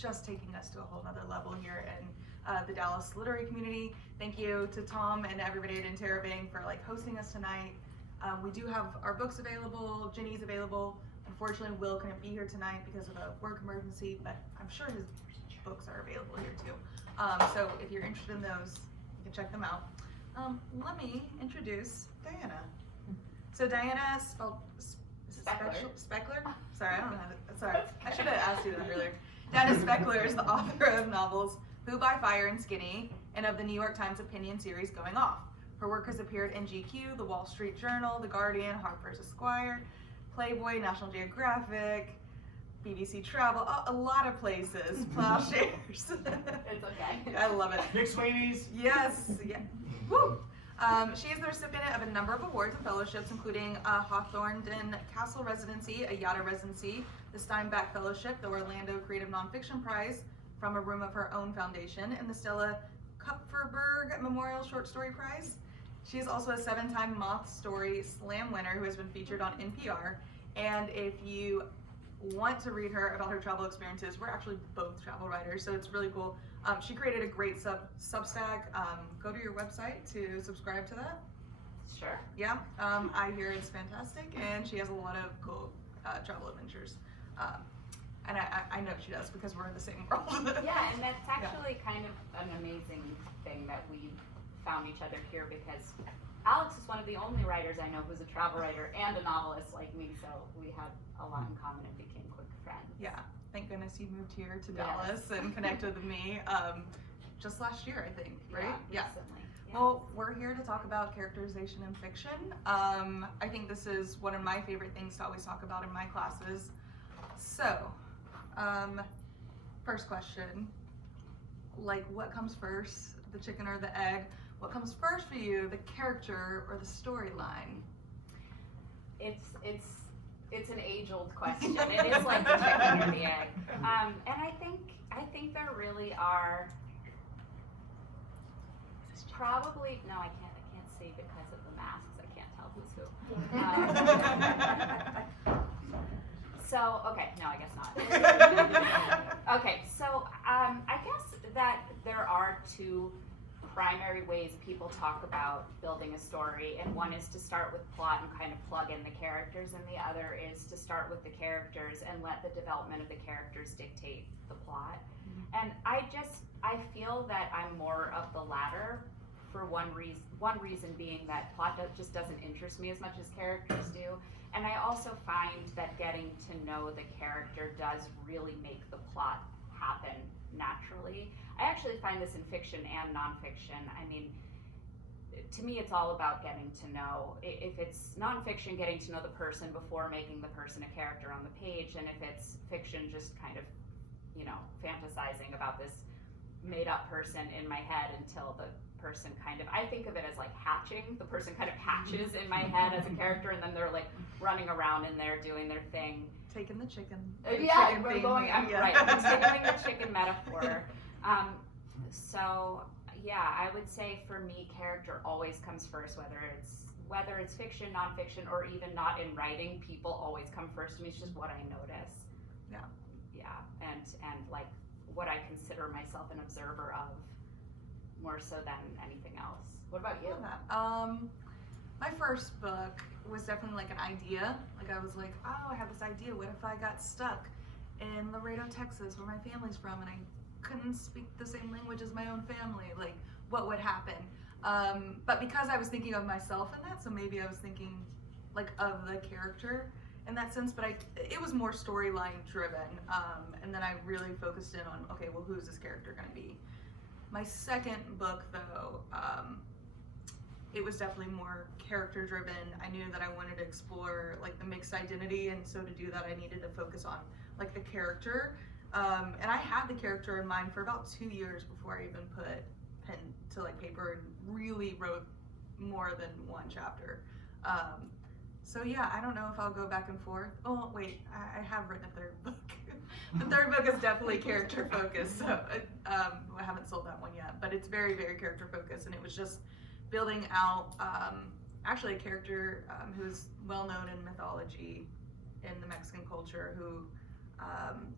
just taking us to a whole nother level here in the Dallas literary community. Thank you to Tom and everybody at Interabang for like hosting us tonight. We do have our books available, Ginny's available. Unfortunately, Will couldn't be here tonight because of a work emergency, but I'm sure his books are available here too. So if you're interested in those, you can check them out. Let me introduce Diana. So Diana Speckler? Sorry, I don't know how to, sorry. I should have asked you that earlier. Diana Speckler is the author of novels Who by Fire and Skinny, and of the New York Times opinion series Going Off. Her work has appeared in GQ, The Wall Street Journal, The Guardian, Harper's Esquire, Playboy, National Geographic, BBC Travel, a lot of places. Ploughshares. It's okay. I love it. McSweeney's. Yes. Yeah. Woo. She is the recipient of a number of awards and fellowships, including Hawthornden Castle Residency, a Yaddo Residency, the Steinbeck Fellowship, the Orlando Creative Nonfiction Prize from a room of her own foundation, and the Stella Kupferberg Memorial Short Story Prize. She is also a 7-time Moth Story Slam winner who has been featured on NPR. And if you want to read her about her travel experiences, we're actually both travel writers, so it's really cool. She created a great Substack. Go to your website to subscribe to that. Sure. Yeah, I hear it's fantastic, and she has a lot of cool travel adventures. And I know she does because we're in the same world. Yeah, and that's actually kind of an amazing thing that we found each other here, because Alex is one of the only writers I know who's a travel writer and a novelist like me, so we have a lot in common and became quick friends. Yeah, thank goodness you moved here to Dallas and connected with me just last year, I think, right? Yeah, recently. Yeah. Well, we're here to talk about characterization in fiction. I think this is one of my favorite things to always talk about in my classes. So, first question, like what comes first, the chicken or the egg? What comes first for you, the character or the storyline? It's an age-old question. It is like the chicken or the egg. And I think there really are probably, no, I can't say because of the masks. I can't tell who's who. So, okay, no, I guess not. Okay, so I guess that there are two primary ways people talk about building a story, and one is to start with plot and kind of plug in the characters, and the other is to start with the characters and let the development of the characters dictate the plot. And I feel that I'm more of the latter for one reason being that plot just doesn't interest me as much as characters do, and I also find that getting to know the character does really make the plot happen naturally. I actually find this in fiction and nonfiction. I mean, to me, it's all about getting to know. If it's nonfiction, getting to know the person before making the person a character on the page, and if it's fiction, just kind of, fantasizing about this made-up person in my head until the person kind of, I think of it as like hatching. The person kind of hatches in my head as a character, and then they're like running around in there doing their thing. Taking the chicken. Yeah, we're going. Right. I'm taking the chicken metaphor. So yeah, I would say for me, character always comes first, whether it's fiction, nonfiction, or even not in writing. People always come first to me. It's just what I notice. Yeah. Yeah, and like what I consider myself an observer of, more so than anything else. What about you? My first book was definitely like an idea. Like I was like, oh, I have this idea. What if I got stuck in Laredo, Texas, where my family's from, and I couldn't speak the same language as my own family? Like, what would happen? But because I was thinking of myself in that, so maybe I was thinking like of the character in that sense, but it was more storyline driven. And then I really focused in on, okay, well, who's this character gonna be? My second book, though, it was definitely more character driven. I knew that I wanted to explore like the mixed identity, and so to do that I needed to focus on like the character. And I had the character in mind for about 2 years before I even put pen to like paper and really wrote more than one chapter. So yeah, I don't know if I'll go back and forth. Oh wait, I have written a third book. The third book is definitely character focused, so I haven't sold that one yet, but it's very, very character focused, and it was just building out actually a character who's well known in mythology in the Mexican culture, who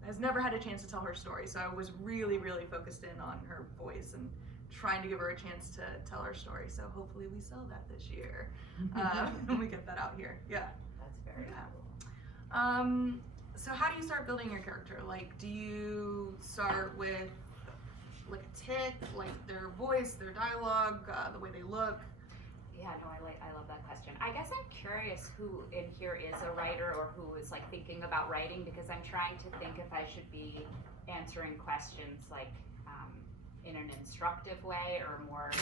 has never had a chance to tell her story, so I was really, really focused in on her voice and trying to give her a chance to tell her story. So hopefully we sell that this year, and we get that out here. Yeah. That's very cool. So how do you start building your character? Like, do you start with like a tick, like their voice, their dialogue, the way they look? Yeah, no, I love that question. I guess I'm curious who in here is a writer or who is like thinking about writing, because I'm trying to think if I should be answering questions like in an instructive way or more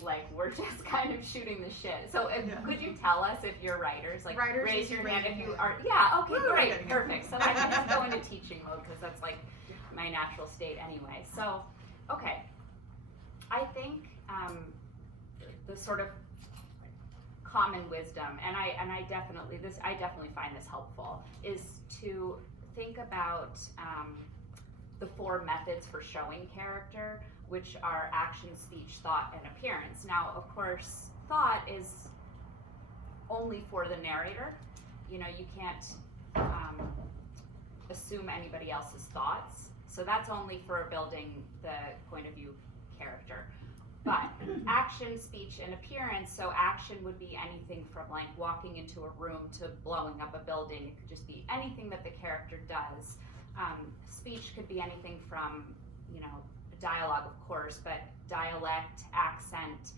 like we're just kind of shooting the shit. So could you tell us if you're writers? Like writers, raise your hand if you are. Yeah, okay, great, perfect. So I can just go into teaching mode because that's like my natural state anyway. So, okay. I think the sort of common wisdom, and I definitely find this helpful, is to think about the 4 methods for showing character, which are action, speech, thought, and appearance. Now, of course, thought is only for the narrator. You know, you can't assume anybody else's thoughts, so that's only for building the point of view character. But action, speech, and appearance, so action would be anything from like walking into a room to blowing up a building. It could just be anything that the character does. Speech could be anything from, you know, dialogue, of course, but dialect, accent,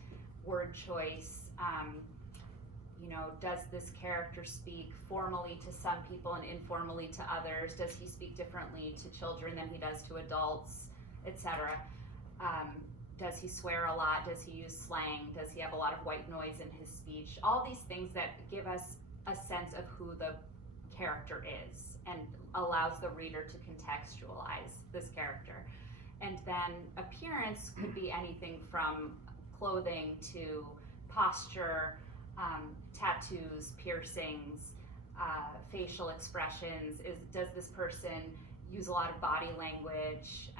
word choice. You know, does this character speak formally to some people and informally to others? Does he speak differently to children than he does to adults, etc.? Does he swear a lot? Does he use slang? Does he have a lot of white noise in his speech? All these things that give us a sense of who the character is and allows the reader to contextualize this character. And then appearance could be anything from clothing to posture, tattoos, piercings, facial expressions. Does this person use a lot of body language?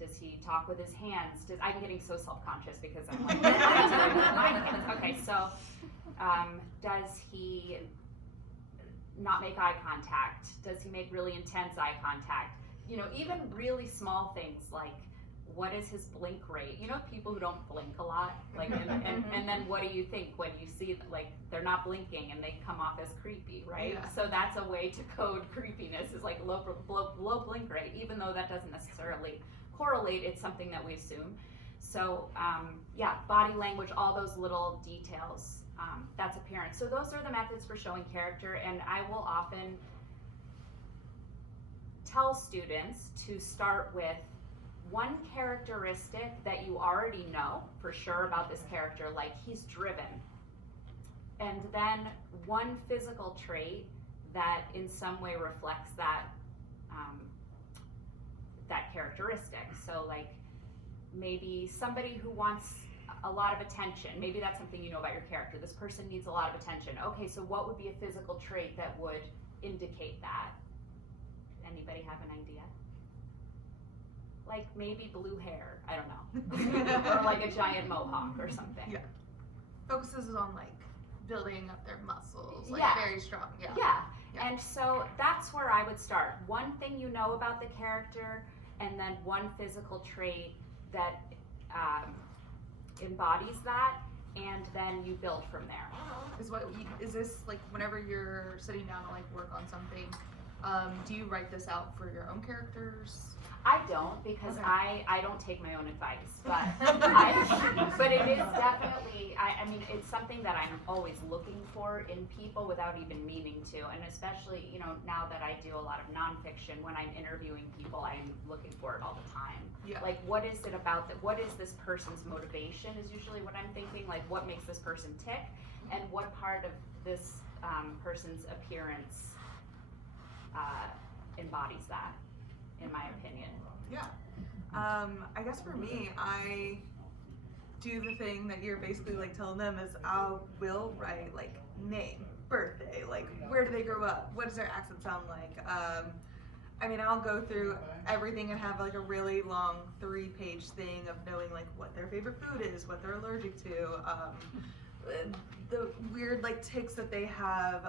Does he talk with his hands? I'm getting so self-conscious because I'm like, what am I doing with my hands? Okay, so does he not make eye contact? Does he make really intense eye contact? You know, even really small things like, what is his blink rate? You know, people who don't blink a lot, like, and then what do you think when you see, like, they're not blinking and they come off as creepy, right? Yeah. So that's a way to code creepiness, is like low blink rate, even though that doesn't necessarily correlate, it's something that we assume. So, yeah, body language, all those little details, that's appearance. So those are the methods for showing character, and I will often tell students to start with one characteristic that you already know for sure about this character, like he's driven, and then one physical trait that in some way reflects that that characteristic. So like maybe somebody who wants a lot of attention, maybe that's something you know about your character. This person needs a lot of attention. Okay, so what would be a physical trait that would indicate that? Anybody have an idea? Like maybe blue hair, I don't know. Or like a giant mohawk or something. Yeah. Focuses on like building up their muscles, like very strong. Yeah. Yeah. And so that's where I would start. One thing you know about the character, and then one physical trait that embodies that, and then you build from there. Is this like whenever you're sitting down to like work on something, do you write this out for your own characters? I don't, because I don't take my own advice, but but it is definitely, I mean, it's something that I'm always looking for in people without even meaning to, and especially, you know, now that I do a lot of nonfiction, when I'm interviewing people, I'm looking for it all the time. Yeah. Like, what is it about that? What is this person's motivation is usually what I'm thinking, like what makes this person tick, and what part of this person's appearance embodies that, in my opinion. Yeah. I guess for me, I do the thing that you're basically like telling them is I will write like name, birthday, like where do they grow up, what does their accent sound like. I mean, I'll go through everything and have like a really long 3-page thing of knowing like what their favorite food is, what they're allergic to, the weird like tics that they have,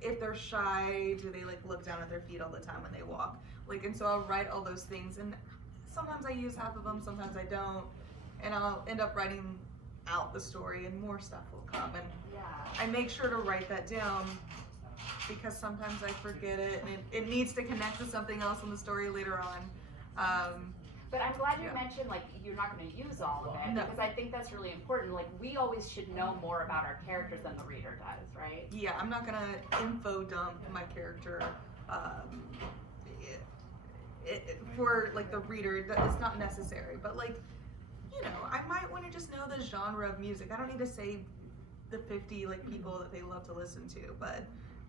if they're shy, do they like look down at their feet all the time when they walk? Like, and so I'll write all those things, and sometimes I use half of them, sometimes I don't, and I'll end up writing out the story, and more stuff will come, and I make sure to write that down because sometimes I forget it, and it needs to connect to something else in the story later on. But I'm glad you mentioned, like, you're not going to use all of it, because I think that's really important. Like, we always should know more about our characters than the reader does, right? Yeah, I'm not going to info dump my character for, like, the reader. It's not necessary. But, like, you know, I might want to just know the genre of music. I don't need to say the 50, like, people that they love to listen to. But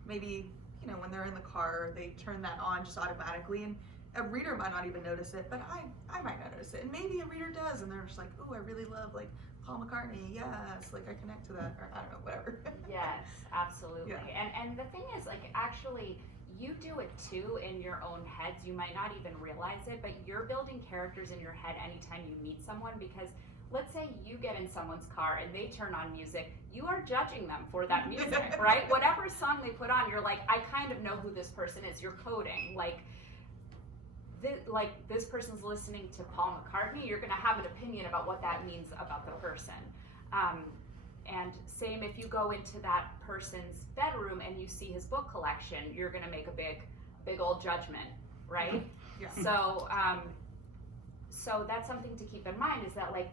maybe, you know, when they're in the car, they turn that on just automatically, and a reader might not even notice it, but I might not notice it, and maybe a reader does, and they're just like, oh, I really love like Paul McCartney, yes, like I connect to that, or I don't know, whatever. Yes, absolutely. Yeah. And the thing is, like, actually, you do it too in your own heads. You might not even realize it, but you're building characters in your head anytime you meet someone, because let's say you get in someone's car and they turn on music, you are judging them for that music, right? Whatever song they put on, you're like, I kind of know who this person is. You're coding, like this person's listening to Paul McCartney, you're going to have an opinion about what that means about the person. And same if you go into that person's bedroom and you see his book collection, you're going to make a big old judgment, right? Yeah. So that's something to keep in mind, is that like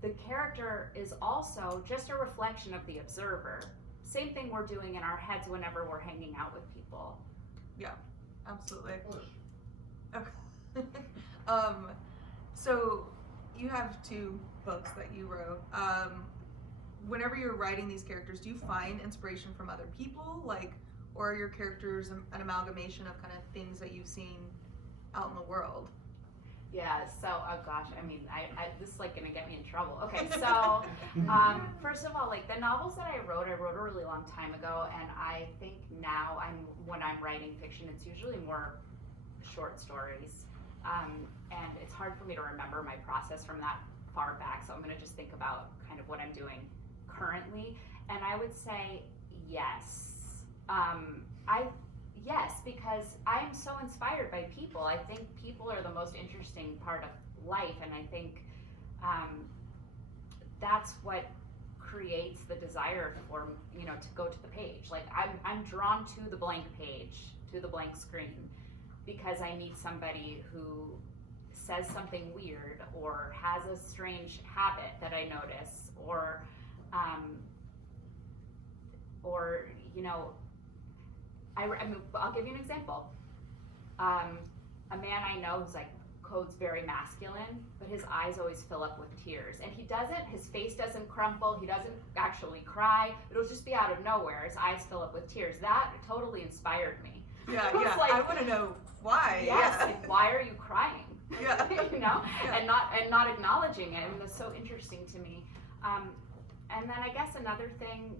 the character is also just a reflection of the observer. Same thing we're doing in our heads whenever we're hanging out with people. Yeah, absolutely. Okay. So you have 2 books that you wrote. Whenever you're writing these characters, do you find inspiration from other people, like, or are your characters an amalgamation of kind of things that you've seen out in the world? Yeah, so, oh gosh, I mean, this is like gonna get me in trouble. Okay, so, first of all, like the novels that I wrote a really long time ago, and I think now when I'm writing fiction, it's usually more short stories. And it's hard for me to remember my process from that far back, so I'm gonna just think about kind of what I'm doing currently, and I would say yes. Yes, because I am so inspired by people. I think people are the most interesting part of life, and I think that's what creates the desire for, you know, to go to the page. Like I'm drawn to the blank page, to the blank screen, because I meet somebody who says something weird or has a strange habit that I notice, or you know, I'll give you an example. A man I know who's like code's very masculine, but his eyes always fill up with tears, and his face doesn't crumple, he doesn't actually cry, it'll just be out of nowhere, his eyes fill up with tears. That totally inspired me. Yeah, yeah, like, I want to know why. Yes, yeah. Like, why are you crying? Yeah. You know, yeah. and not acknowledging it. I mean, that's so interesting to me. And then I guess another thing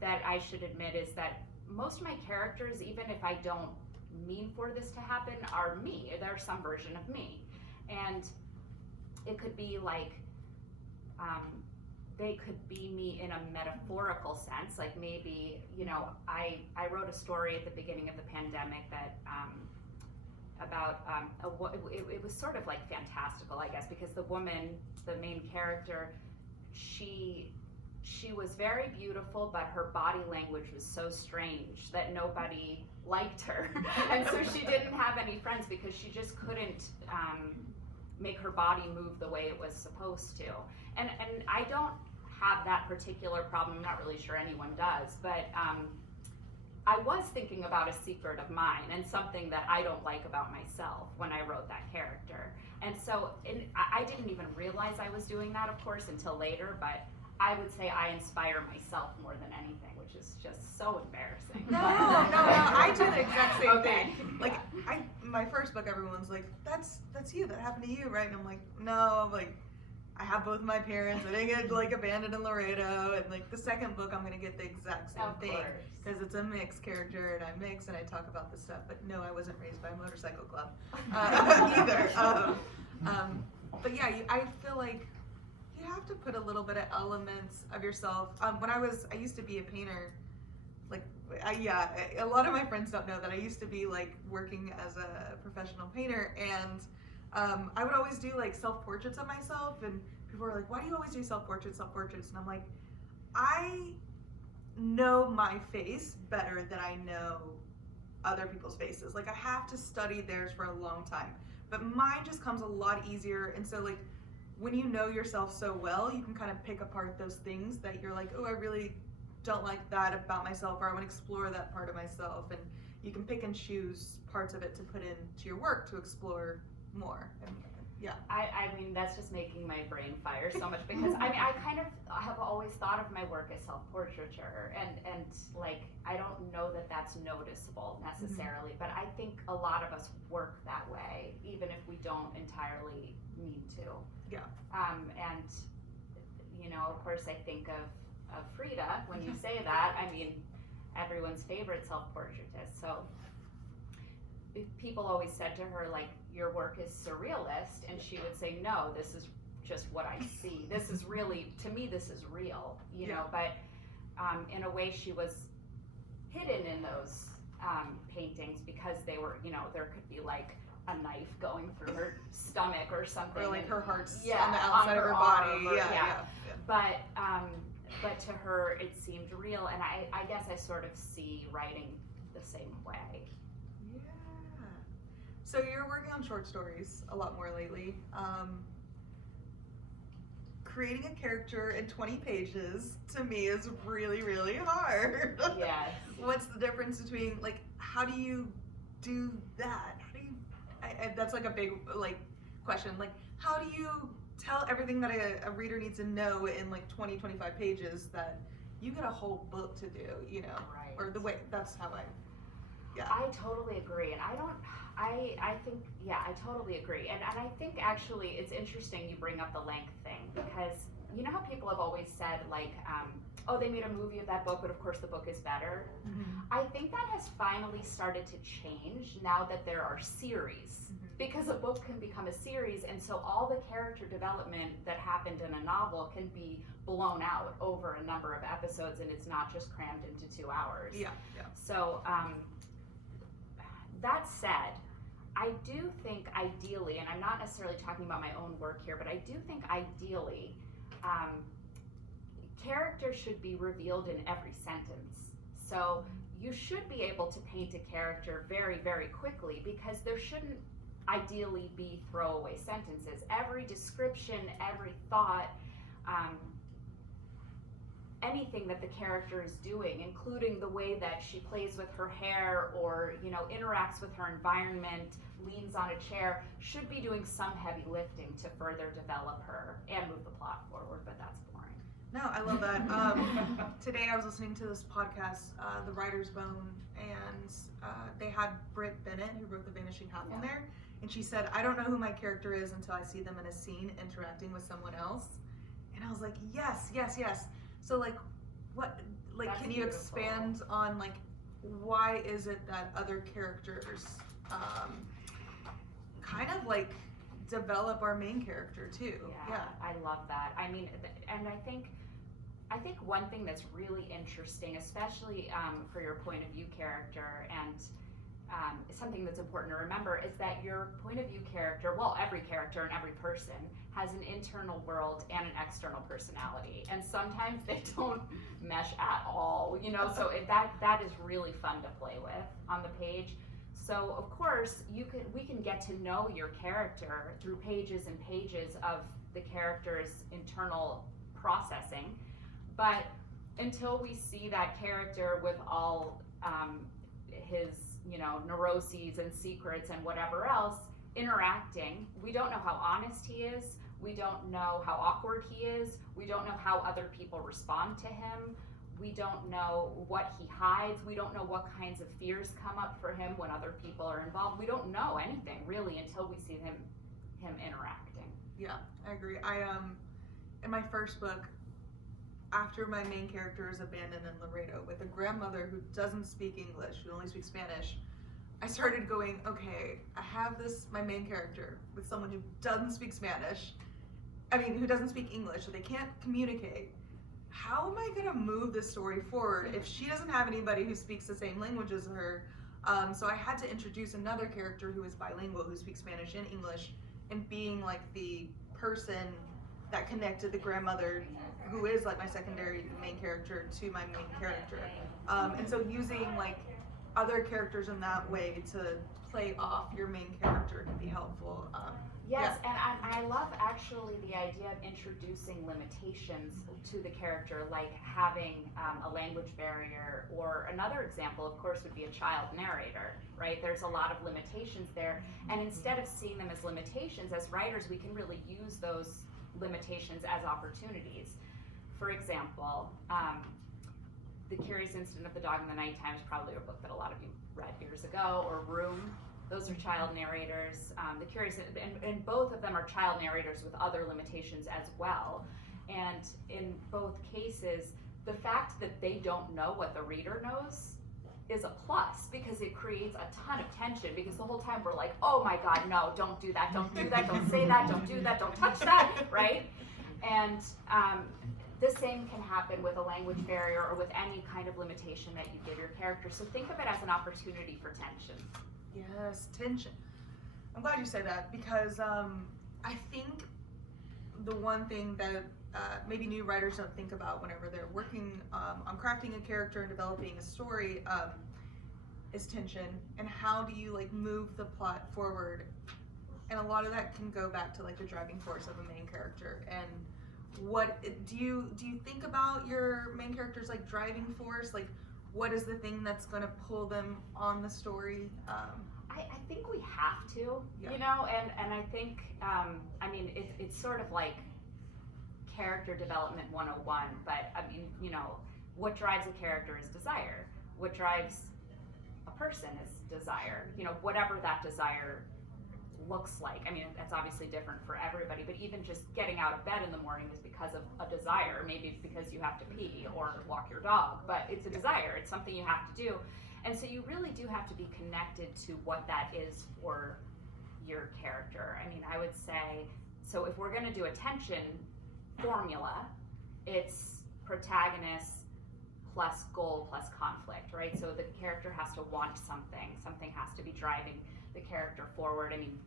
that I should admit is that most of my characters, even if I don't mean for this to happen, are me. They're some version of me. And it could be like, they could be me in a metaphorical sense. Like maybe, you know, I wrote a story at the beginning of the pandemic that, about, it was sort of like fantastical, I guess, because the woman, the main character, she was very beautiful, but her body language was so strange that nobody liked her. And so she didn't have any friends because she just couldn't make her body move the way it was supposed to. And I don't have that particular problem. I'm not really sure anyone does, but I was thinking about a secret of mine and something that I don't like about myself when I wrote that character. And so I didn't even realize I was doing that, of course, until later, but I would say I inspire myself more than anything, which is just so embarrassing. No, I do the exact same Okay. thing. Like, my first book, everyone's like, that's you, that happened to you, right? And I'm like, no, like, I have both my parents, I didn't get, like, abandoned in Laredo, and, like, the second book, I'm gonna get the exact same thing. Because it's a mixed character, and I mix, and I talk about this stuff, but no, I wasn't raised by a motorcycle club, either. But yeah, I feel like you have to put a little bit of elements of yourself. I used to be a painter, like A lot of my friends don't know that I used to be like working as a professional painter, and I would always do like self-portraits of myself, and people were like, why do you always do self-portraits? And I'm like, I know my face better than I know other people's faces. Like, I have to study theirs for a long time, but mine just comes a lot easier. And so like, when you know yourself so well, you can kind of pick apart those things that you're like, oh, I really don't like that about myself, or I want to explore that part of myself, and you can pick and choose parts of it to put into your work to explore more. And yeah. I mean, that's just making my brain fire so much, because I mean, I kind of have always thought of my work as self-portraiture, and like, I don't know that that's noticeable necessarily, but I think a lot of us work that way, even if we don't entirely mean to. Yeah. And, you know, of course, I think of Frida when you say that. I mean, everyone's favorite self-portraitist. So people always said to her, like, your work is surrealist, and she would say, no, this is just what I see. This is really, to me, this is real, you know. But in a way, she was hidden in those paintings, because they were, you know, there could be like a knife going through her stomach or something, or like her heart's yeah, on the outside of her body. Or, Yeah. But to her, it seemed real, and I guess I sort of see writing the same way. Yeah. So you're working on short stories a lot more lately. Creating a character in 20 pages, to me, is really, really hard. Yes. What's the difference between, like, how do you do that? How do you, that's like a big, like, question. Like, how do you tell everything that a reader needs to know in like 20, 25 pages that you get a whole book to do, you know? Right. Or the way, that's how I totally agree, and I think, yeah, I totally agree. And I think actually it's interesting you bring up the length thing, because you know how people have always said, like, oh, they made a movie of that book, but of course the book is better. I think that has finally started to change now that there are series, because a book can become a series, and so all the character development that happened in a novel can be blown out over a number of episodes, and it's not just crammed into 2 hours. Yeah. So that said, I do think ideally, and I'm not necessarily talking about my own work here, but I do think ideally, character should be revealed in every sentence. So you should be able to paint a character very, very quickly, because there shouldn't ideally be throwaway sentences. Every description, every thought, anything that the character is doing, including the way that she plays with her hair, or, you know, interacts with her environment, leans on a chair, should be doing some heavy lifting to further develop her and move the plot forward, but that's boring. No, I love that. Today I was listening to this podcast, The Writer's Bone, and they had Britt Bennett, who wrote The Vanishing Half, on there, and she said, I don't know who my character is until I see them in a scene interacting with someone else. And I was like, yes. So like, what, like, That's can you beautiful. expand on, like, why is it that other characters kind of like develop our main character too? Yeah. I love that. I mean, and I think one thing that's really interesting, especially for your point of view character, and something that's important to remember, is that your point of view character, well, every character and every person has an internal world and an external personality, and sometimes they don't mesh at all, you know. So that is really fun to play with on the page. So of course we can get to know your character through pages and pages of the character's internal processing, but until we see that character with all his, you know, neuroses and secrets and whatever else interacting, we don't know how honest he is, we don't know how awkward he is, we don't know how other people respond to him, we don't know what he hides, we don't know what kinds of fears come up for him when other people are involved. We don't know anything really until we see him interacting. Yeah, I agree. In my first book, after my main character is abandoned in Laredo with a grandmother who doesn't speak English, who only speaks Spanish, I started going, okay, I have my main character with someone who doesn't speak Spanish, who doesn't speak English, so they can't communicate. how am I gonna move this story forward if she doesn't have anybody who speaks the same language as her? So I had to introduce another character who is bilingual, who speaks Spanish and English, and being like the person that connected the grandmother, who is like my secondary main character, to my main character. And so using like other characters in that way to play off your main character can be helpful. Yes, and I love actually the idea of introducing limitations to the character, like having a language barrier, or another example, of course, would be a child narrator, right? There's a lot of limitations there, and instead of seeing them as limitations, as writers, we can really use those limitations as opportunities. For example, The Curious Incident of the Dog in the Nighttime is probably a book that a lot of you read years ago, or Room. Those are child narrators. The Curious, and both of them are child narrators with other limitations as well. And in both cases, the fact that they don't know what the reader knows is a plus, because it creates a ton of tension, because the whole time we're like, oh my God, no, don't do that, don't do that, don't say that, don't do that, don't touch that, right? And the same can happen with a language barrier or with any kind of limitation that you give your character. So think of it as an opportunity for tension. Yes, tension. I'm glad you say that, because I think the one thing that maybe new writers don't think about whenever they're working on crafting a character and developing a story is tension, and how do you like move the plot forward. And a lot of that can go back to like the driving force of a main character. And what do you think about your main character's like driving force? Like, what is the thing that's going to pull them on the story? I think we have to, Yeah. you know, and I think, I mean, it's sort of like character development 101, but I mean, you know, what drives a character is desire. What drives a person is desire, you know, whatever that desire looks like. I mean, that's obviously different for everybody, but even just getting out of bed in the morning is because of a desire. Maybe it's because you have to pee or walk your dog, but it's a desire. It's something you have to do. And so you really do have to be connected to what that is for your character. I mean, I would say, so if we're going to do a tension formula, it's protagonist plus goal plus conflict, right? So the character has to want something has to be driving the character forward. I mean,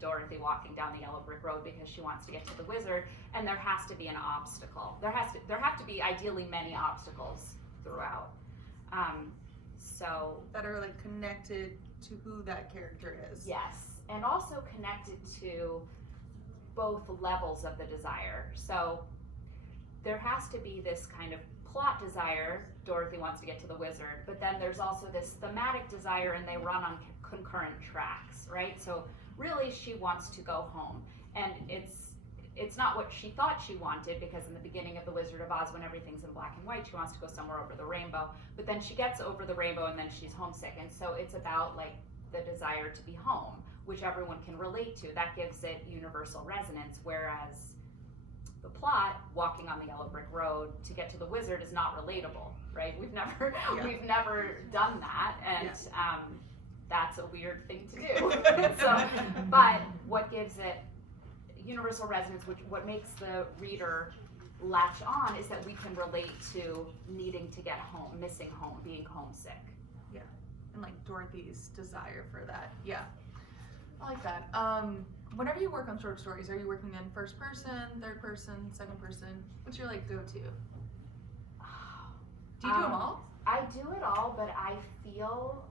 Dorothy walking down the yellow brick road because she wants to get to the wizard, and there has to be an obstacle. There have to be ideally many obstacles throughout. So that are like connected to who that character is. Yes, and also connected to both levels of the desire. So there has to be this kind of plot desire. Dorothy wants to get to the wizard, but then there's also this thematic desire, and they run on concurrent tracks, right? So really she wants to go home, and it's not what she thought she wanted, because in the beginning of The Wizard of Oz, when everything's in black and white, she wants to go somewhere over the rainbow, but then she gets over the rainbow and then she's homesick. And so it's about like the desire to be home, which everyone can relate to. That gives it universal resonance, whereas the plot, walking on the yellow brick road to get to the wizard, is not relatable, right? We've never done that, and that's a weird thing to do. So, but what gives it universal resonance, what makes the reader latch on, is that we can relate to needing to get home, missing home, being homesick. Yeah, and like Dorothy's desire for that. Yeah, I like that. Whenever you work on short stories, are you working in first person, third person, second person? What's your like go-to? Do you do them all? I do it all, but I feel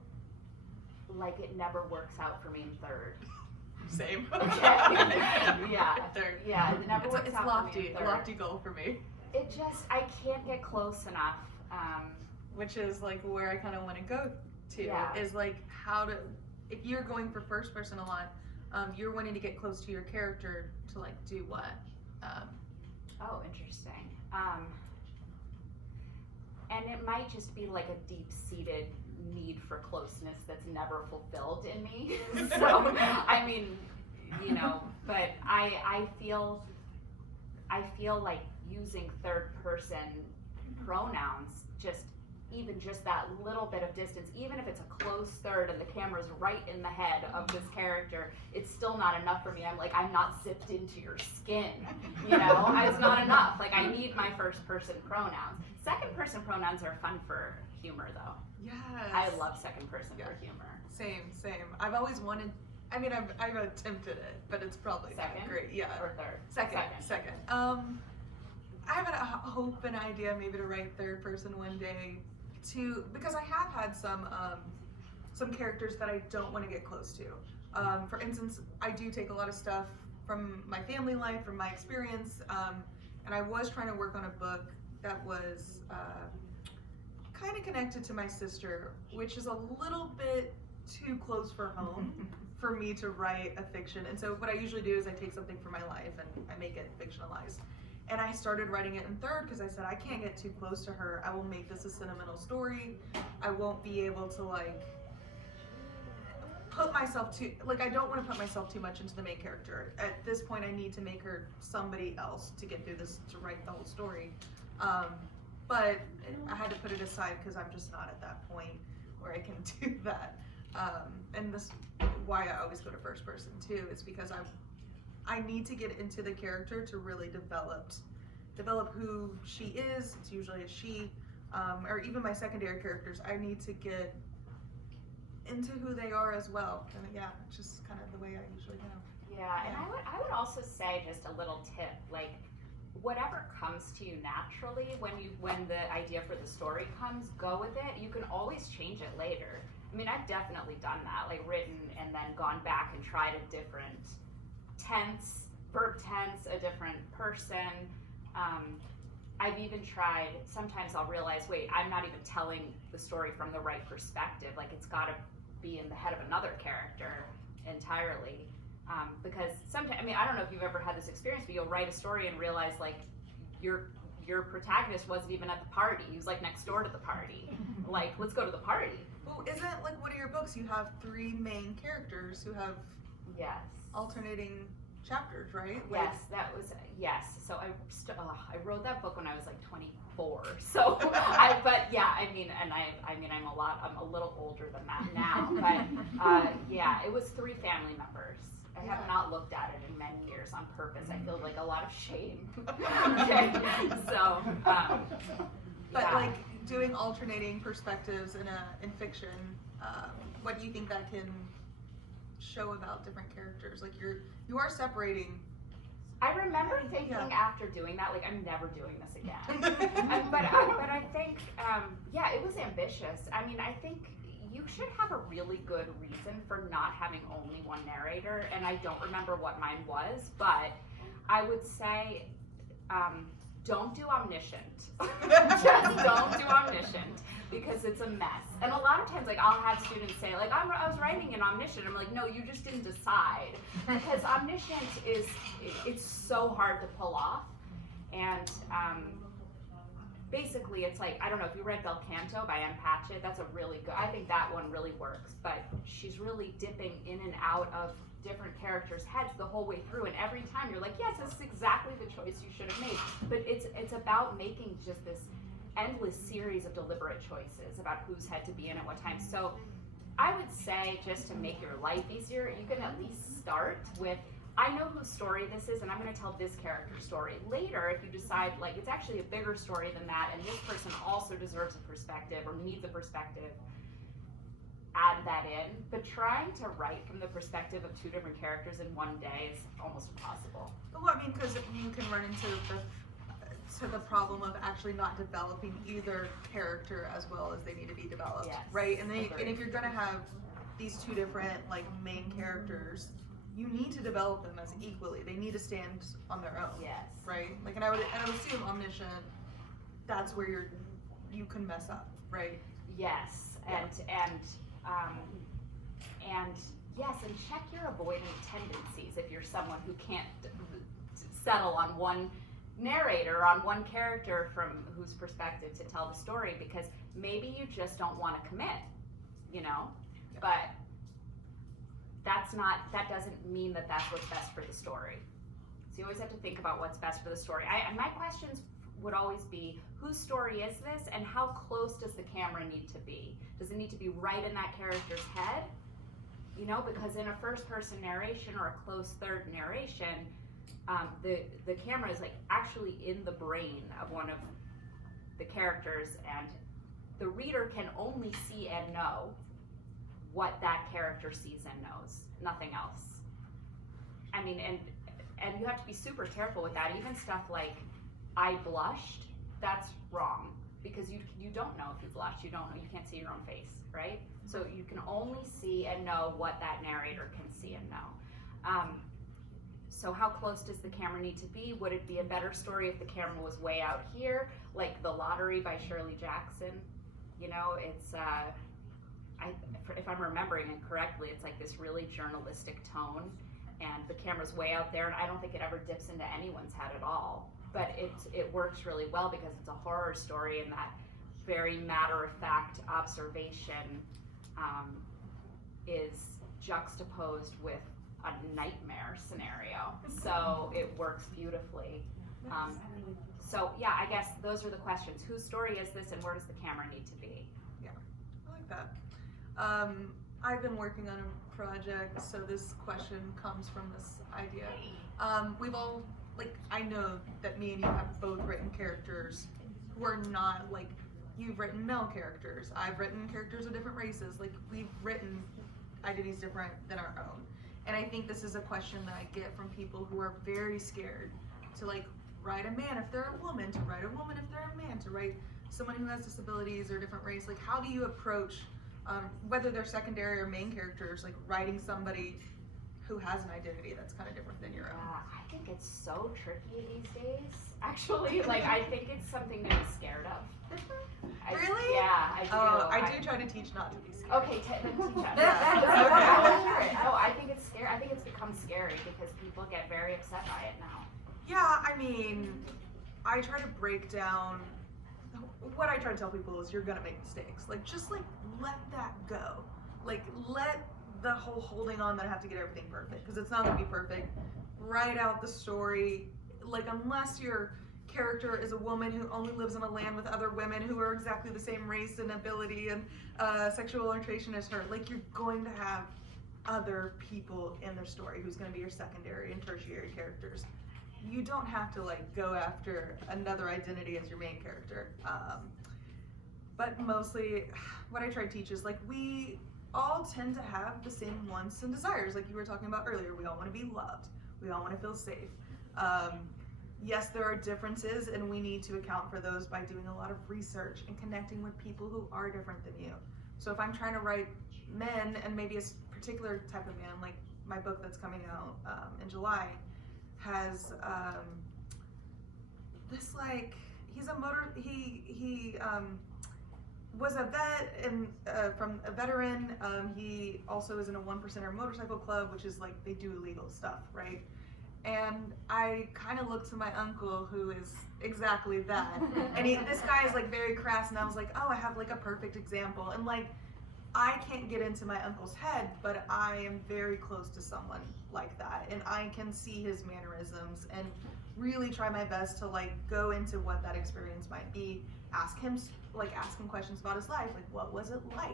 like it never works out for me in third. Same. Yeah. Third. Yeah, it never works It's out lofty, for me in a third. lofty goal for me. It just, I can't get close enough. Which is like where I kind of want to go to, Yeah. is like how to, if you're going for first person a lot, you're wanting to get close to your character to like do what? Oh, interesting. And it might just be like a deep-seated need for closeness that's never fulfilled in me. So, I mean, you know, but I feel like using third person pronouns just even just that little bit of distance, even if it's a close third and the camera's right in the head of this character, it's still not enough for me. I'm like, I'm not zipped into your skin, you know? It's not enough. Like, I need my first person pronouns. Second person pronouns are fun for humor, though. Yes. I love second person for humor. Same. I've always wanted, I mean, I've attempted it, but it's probably Second? not great. Yeah. Or third? Second. I have a hope and idea maybe to write third person one day because I have had some characters that I don't want to get close to. For instance, I do take a lot of stuff from my family life, from my experience, and I was trying to work on a book that was kind of connected to my sister, which is a little bit too close for home for me to write a fiction. And so what I usually do is I take something from my life and I make it fictionalized. And I started writing it in third because I said, I can't get too close to her. I will make this a sentimental story. I won't be able to like put myself too, like I don't want to put myself too much into the main character. At this point, I need to make her somebody else to get through this, to write the whole story. But I had to put it aside because I'm just not at that point where I can do that. And this why I always go to first person too, is because I need to get into the character to really develop who she is. It's usually a she, or even my secondary characters. I need to get into who they are as well. And yeah, it's just kind of the way I usually go. Yeah, and I would also say just a little tip, like whatever comes to you naturally when the idea for the story comes, go with it. You can always change it later. I mean, I've definitely done that, like written and then gone back and tried a different tense, verb tense, a different person. I've even tried, sometimes I'll realize, wait, I'm not even telling the story from the right perspective. Like it's gotta be in the head of another character entirely. Because sometimes, I mean, I don't know if you've ever had this experience, but you'll write a story and realize like your protagonist wasn't even at the party. He was like next door to the party. Like, let's go to the party. Well, isn't like one of your books, you have 3 main characters who have alternating chapters, right? Yes, that was, yes. So I wrote that book when I was like 24. So but yeah, I mean, I'm a little older than that now, but yeah, it was 3 family members. I have not looked at it in many years on purpose. I feel like a lot of shame. Okay, so, but like doing alternating perspectives in fiction, what do you think that can show about different characters? Like you are separating. I remember thinking after doing that, like I'm never doing this again. But I think, it was ambitious. I mean, I think you should have a really good reason for not having only one narrator, and I don't remember what mine was, but I would say don't do omniscient. Just don't do omniscient, because it's a mess. And a lot of times, like, I'll have students say, like, I was writing in omniscient. I'm like, no, you just didn't decide. Because omniscient it's so hard to pull off. And basically, it's like, I don't know, if you read Bel Canto by M. Patchett, that's a really good, I think that one really works. But she's really dipping in and out of different characters' heads the whole way through, and every time you're like, yes, this is exactly the choice you should have made. But it's about making just this endless series of deliberate choices about whose head to be in at what time. So I would say, just to make your life easier, you can at least start with, I know whose story this is, and I'm going to tell this character's story. Later, if you decide, like, it's actually a bigger story than that, and this person also deserves a perspective or needs a perspective, add that in. But trying to write from the perspective of 2 different characters in one day is almost impossible. Well, I mean, because you can run into the problem of actually not developing either character as well as they need to be developed, right? And if you're going to have these 2 different like main characters, you need to develop them as equally. They need to stand on their own, right? Like, and I would assume omniscient, that's where you can mess up, right? Yes, and yes, and check your avoidant tendencies if you're someone who can't settle on one narrator, on one character from whose perspective to tell the story, because maybe you just don't want to commit, you know? But that doesn't mean that that's what's best for the story. So you always have to think about what's best for the story. My questions would always be, whose story is this, and how close does the camera need to be? Does it need to be right in that character's head? You know, because in a first-person narration or a close third narration, the camera is like actually in the brain of one of the characters, and the reader can only see and know what that character sees and knows, nothing else. I mean, and you have to be super careful with that. Even stuff like, I blushed, that's wrong, because you don't know if you blushed. You don't know, you can't see your own face, right? So you can only see and know what that narrator can see and know. So how close does the camera need to be? Would it be a better story if the camera was way out here, like The Lottery by Shirley Jackson? You know, it's, if I'm remembering it correctly, it's like this really journalistic tone, and the camera's way out there, and I don't think it ever dips into anyone's head at all. But it works really well because it's a horror story, and that very matter-of-fact observation is juxtaposed with a nightmare scenario. So it works beautifully. So yeah, I guess those are the questions. Whose story is this, and where does the camera need to be? Yeah, I like that. I've been working on a project, so this question comes from this idea. We've all, like, I know that me and you have both written characters who are not, like, you've written male characters, I've written characters of different races, like, we've written identities different than our own. And I think this is a question that I get from people who are very scared to, like, write a man if they're a woman, to write a woman if they're a man, to write someone who has disabilities or different race. Like, how do you approach, whether they're secondary or main characters, like writing somebody who has an identity that's kind of different than your own? I think it's so tricky these days, actually. Like, I think it's something to be scared of. Really? Yeah, I do. Oh, I do try to teach not to be scared. Okay, then teach us. Yeah. I want to hear it. No, I think it's scary. I think it's become scary because people get very upset by it now. Yeah, I mean, I try to break down, what I try to tell people is you're gonna make mistakes. Like, just like, let that go. Like, let the whole holding on that I have to get everything perfect, because it's not gonna be perfect. Write out the story. Like, unless your character is a woman who only lives in a land with other women who are exactly the same race and ability and sexual orientation as her, like, you're going to have other people in their story who's going to be your secondary and tertiary characters. You don't have to, like, go after another identity as your main character. But mostly what I try to teach is, like, we all tend to have the same wants and desires, like you were talking about earlier. We all want to be loved. We all want to feel safe. Yes, there are differences, and we need to account for those by doing a lot of research and connecting with people who are different than you. So if I'm trying to write men, and maybe a particular type of man, like my book that's coming out in July, has this, like, he's a he was a vet and from a veteran. He also is in a 1%er motorcycle club, which is like they do illegal stuff, right? And I kind of looked to my uncle, who is exactly that. And this guy is like very crass, and I was like, oh, I have like a perfect example. And like, I can't get into my uncle's head, but I am very close to someone like that. And I can see his mannerisms and really try my best to like go into what that experience might be. Ask him questions about his life. Like, what was it like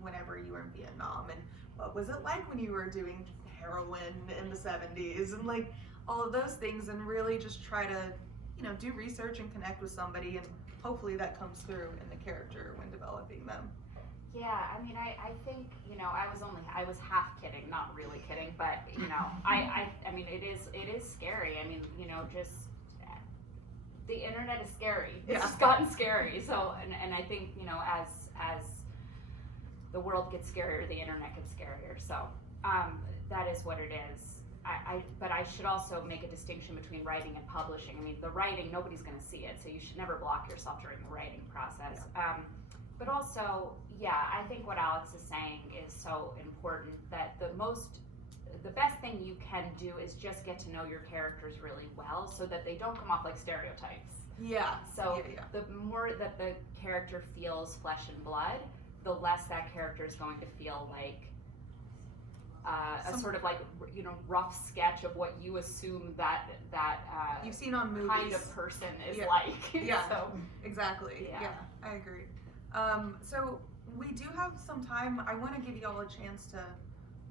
whenever you were in Vietnam? And what was it like when you were doing heroin in the 70s? And like, all of those things, and really just try to, you know, do research and connect with somebody, and hopefully that comes through in the character when developing them. Yeah, I mean, I think, you know, I was half kidding, not really kidding, but, you know, I mean, it is scary. I mean, you know, just, the internet is scary. It's just gotten scary. So, and I think, you know, as the world gets scarier, the internet gets scarier. So, that is what it is. But I should also make a distinction between writing and publishing. I mean, the writing, nobody's going to see it, so you should never block yourself during the writing process. Yeah. But also, yeah, I think what Alex is saying is so important, that the best thing you can do is just get to know your characters really well, so that they don't come off like stereotypes. Yeah. So the more that the character feels flesh and blood, the less that character is going to feel like a sort of like, you know, rough sketch of what you assume that you've seen on movies kind of person is Yeah. like. Yeah, So, exactly. Yeah. Yeah, I agree. So we do have some time. I want to give you all a chance to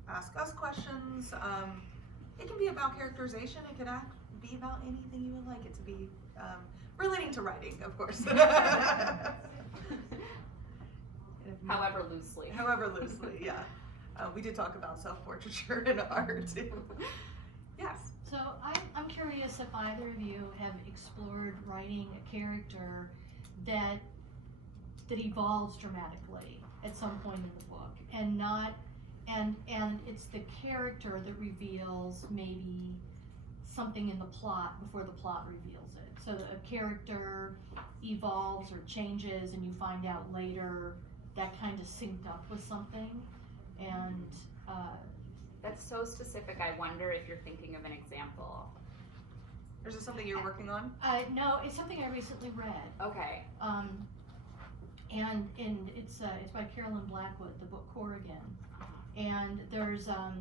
ask us questions. It can be about characterization. It could be about anything you would like it to be, relating to writing, of course. however loosely. However loosely, yeah. We did talk about self-portraiture in art too. Yes. So I'm curious if either of you have explored writing a character that evolves dramatically at some point in the book, and not and it's the character that reveals maybe something in the plot before the plot reveals it. So a character evolves or changes, and you find out later that kind of synced up with something, and That's so specific. I wonder if you're thinking of an example. Is this something you're working on? no, it's something I recently read. Okay. And it's by Carolyn Blackwood, the book Corrigan, and there's a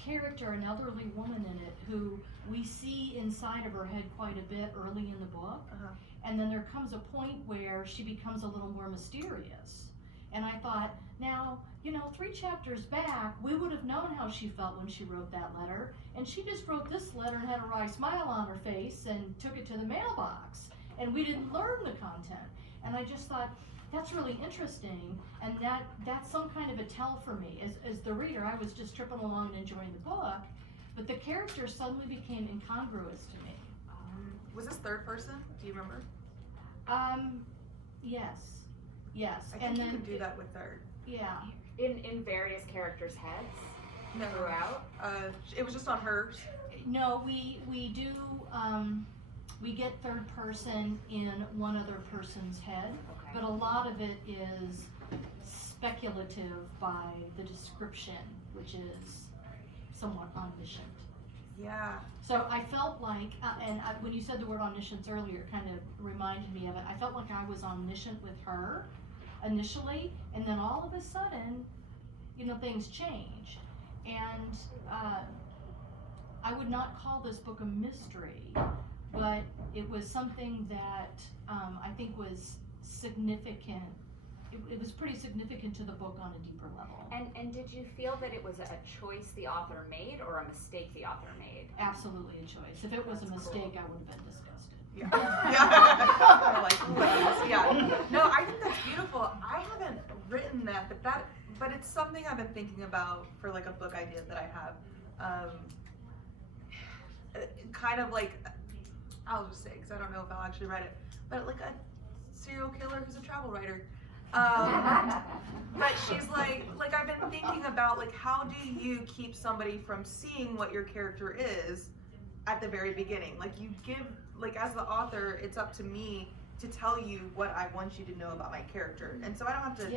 character, an elderly woman in it, who we see inside of her head quite a bit early in the book, and then there comes a point where she becomes a little more mysterious. And I thought, now, you know, 3 chapters back, we would have known how she felt when she wrote that letter, and she just wrote this letter and had a wry smile on her face and took it to the mailbox, and we didn't learn the content. And I just thought, that's really interesting, and that's some kind of a tell for me. As the reader, I was just tripping along and enjoying the book, but the character suddenly became incongruous to me. Was this third person? Do you remember? Yes. I think And you then can do that with third. Yeah. In various characters' heads No. throughout. It was just on hers. No, we do. We get third person in one other person's head, Okay. but a lot of it is speculative by the description, which is somewhat omniscient. Yeah. So I felt like, when you said the word omniscience earlier, it kind of reminded me of it. I felt like I was omniscient with her initially, and then all of a sudden, you know, things changed. And I would not call this book a mystery, but it was something that I think was significant. It was pretty significant to the book on a deeper level. And did you feel that it was a choice the author made or a mistake the author made? Absolutely a choice. If it was a That's mistake, cool. I would have been disgusted. Yeah. Yeah. Like, yeah. No, I think that's beautiful. I haven't written that, but it's something I've been thinking about for like a book idea that I have. Kind of like, I'll just say, because I don't know if I'll actually write it, but like a serial killer who's a travel writer. But she's like I've been thinking about like, how do you keep somebody from seeing what your character is at the very beginning? Like, you give, like, as the author, it's up to me to tell you what I want you to know about my character, and so I don't have to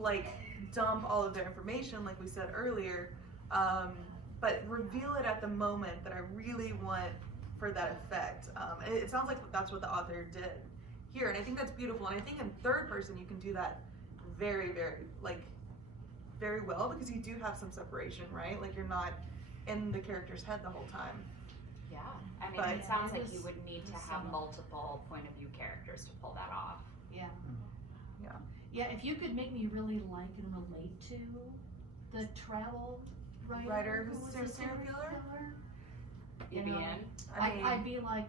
like dump all of their information like we said earlier, but reveal it at the moment that I really want for that effect. It sounds like that's what the author did here, and I think that's beautiful, and I think in third person you can do that very, very well, because you do have some separation, right? Like, you're not in the character's head the whole time. Yeah, I mean, But- it sounds Yeah, like you would need to have multiple point of view characters to pull that off. Yeah. Yeah. Yeah, if you could make me really like and relate to the travel writer Who's who a was serial killer? You'd be know, in. I'd be like,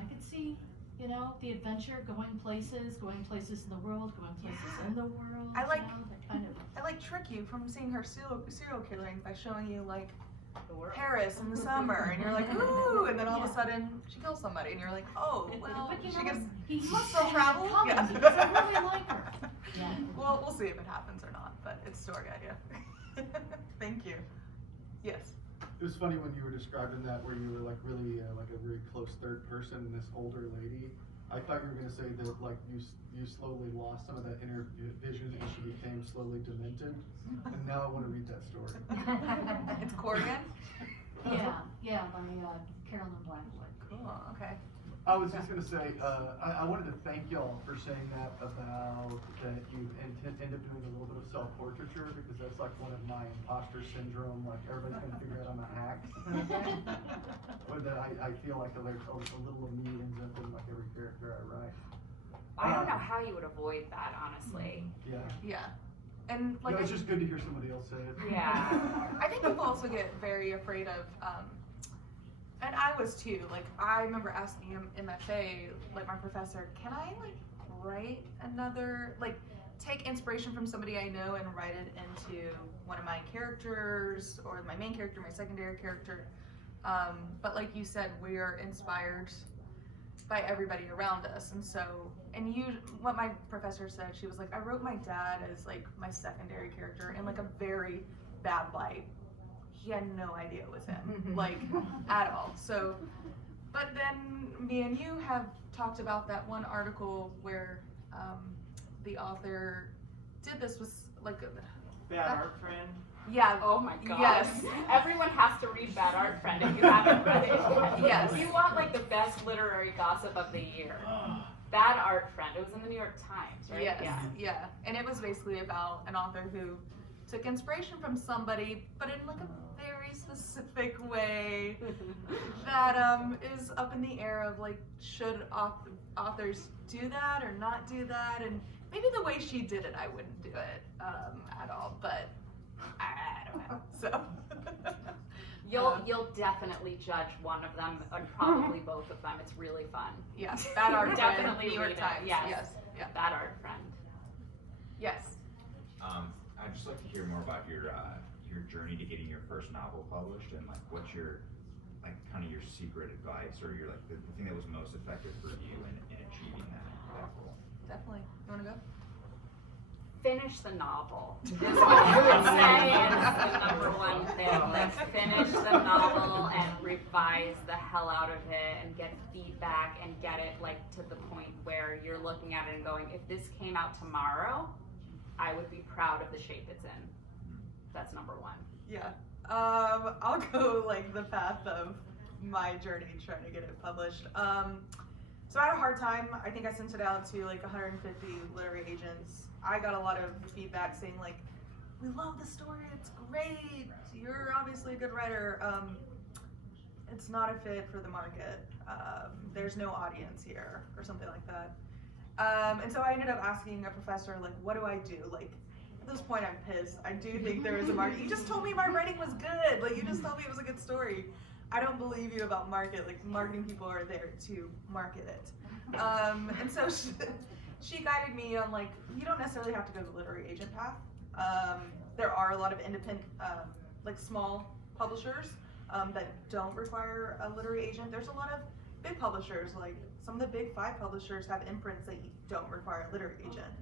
I could see, you know, the adventure, going places in the world, going places Yeah. in the world. I like- you know, that kind of. I like trick you from seeing her serial killing by showing you like The world. Paris in the summer, and you're like, ooh, and then all of a Yeah. sudden she kills somebody, and you're like, oh, well, But you she know, gets. he must still have travel? travel. Yeah. Because I really like her. Yeah. Well, we'll see if it happens or not, but it's story idea. Thank you. Yes. It was funny when you were describing that, where you were like really like a very close third person and this older lady. I thought you were going to say that like you slowly lost some of that inner vision and she became slowly demented. And now I want to read that story. It's Corrigan? Yeah, by Carolyn Blackwood. Cool, okay. I was just gonna say, I wanted to thank y'all for saying that about that you end up doing a little bit of self-portraiture, because that's like one of my imposter syndrome, like everybody's gonna figure out I'm a hack kind of thing. Or that I feel like there's a little of me ends up in like every character I write. I don't know how you would avoid that, honestly. Yeah. Yeah. And like, No, it's just good to hear somebody else say it. Yeah. I think people also get very afraid of, and I was too, like, I remember asking him in MFA, like, my professor, can I, like, write another, like, take inspiration from somebody I know and write it into one of my characters, or my main character, my secondary character, but like you said, we are inspired by everybody around us, and so, and what my professor said, she was like, I wrote my dad as, like, my secondary character in, like, a very bad light. He had no idea it was him, like, at all. So, but then me and you have talked about that one article where the author did this, was like Bad Art Friend. Yeah. Oh my god. Yes. Everyone has to read Bad Art Friend if you haven't read it yet. Yes. You want like the best literary gossip of the year. Bad Art Friend. It was in the New York Times, right? Yes. Yeah. Yeah. And it was basically about an author who took inspiration from somebody, but in like a very specific way that is up in the air of like, should authors do that or not do that? And maybe the way she did it, I wouldn't do it at all, but I don't know. So You'll definitely judge one of them and probably both of them. It's really fun. yes, Bad Art Friend, Definitely New York read it. Times. Yes. Yes. Yeah. Bad Art Friend. Yes. I'd just like to hear more about your journey to getting your first novel published, and like what's your like kind of your secret advice, or your like the thing that was most effective for you in achieving that goal. Definitely. You wanna go? Finish the novel. Is what I would say is the number one thing. Like finish the novel and revise the hell out of it and get feedback and get it like to the point where you're looking at it and going, if this came out tomorrow, I would be proud of the shape it's in. That's number one. Yeah. I'll go like the path of my journey trying to get it published. So I had a hard time. I think I sent it out to like 150 literary agents. I got a lot of feedback saying like, we love the story, it's great, you're obviously a good writer. It's not a fit for the market. There's no audience here, or something like that. And so I ended up asking a professor, like, what do I do? Like, at this point I'm pissed. I do think there is a market. You just told me my writing was good. Like, you just told me it was a good story. I don't believe you about market. Like, marketing people are there to market it. And so she guided me on, like, you don't necessarily have to go the literary agent path. There are a lot of independent, like, small publishers that don't require a literary agent. There's a lot of big publishers, like some of the big 5 publishers have imprints that don't require a literary agent.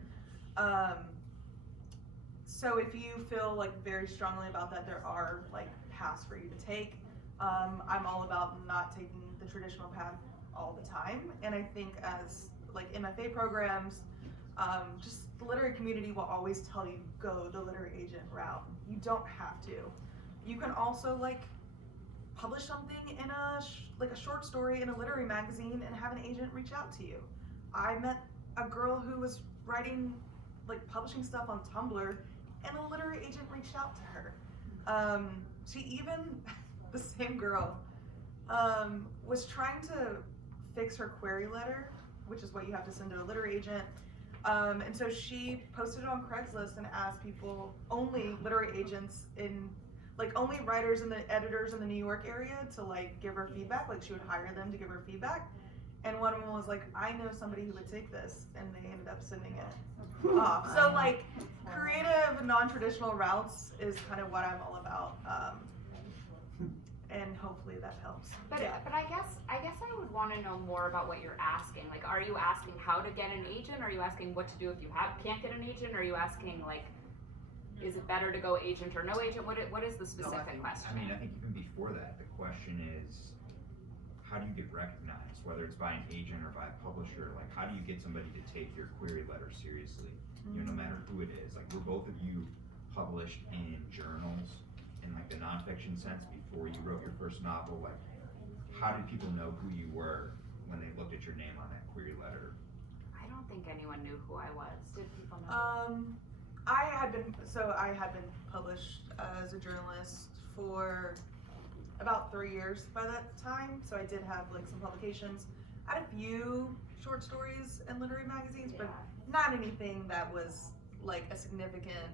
So if you feel like very strongly about that, there are like paths for you to take. I'm all about not taking the traditional path all the time, and I think as like MFA programs, just the literary community will always tell you go the literary agent route. You don't have to. You can also like publish something in a short story in a literary magazine and have an agent reach out to you. I met a girl who was writing, like publishing stuff on Tumblr, and a literary agent reached out to her. She even, the same girl, was trying to fix her query letter, which is what you have to send to a literary agent. And so she posted it on Craigslist and asked people, only literary agents in, like only writers and the editors in the New York area to like give her feedback, like she would hire them to give her feedback. And one of them was like, I know somebody who would take this, and they ended up sending it off. So like creative, non-traditional routes is kind of what I'm all about. And hopefully that helps. But yeah. but I guess I would want to know more about what you're asking. Like, are you asking how to get an agent? Are you asking what to do if you can't get an agent? Are you asking like, is it better to go agent or no agent? What is the specific question? I mean, I think even before that, the question is, how do you get recognized? Whether it's by an agent or by a publisher, like how do you get somebody to take your query letter seriously? You know, no matter who it is. Like, were both of you published in journals in like the nonfiction sense before you wrote your first novel? Like, how did people know who you were when they looked at your name on that query letter? I don't think anyone knew who I was. Did people know? I had been published as a journalist for about 3 years by that time, so I did have like some publications. I had a few short stories in literary magazines, but not anything that was like a significant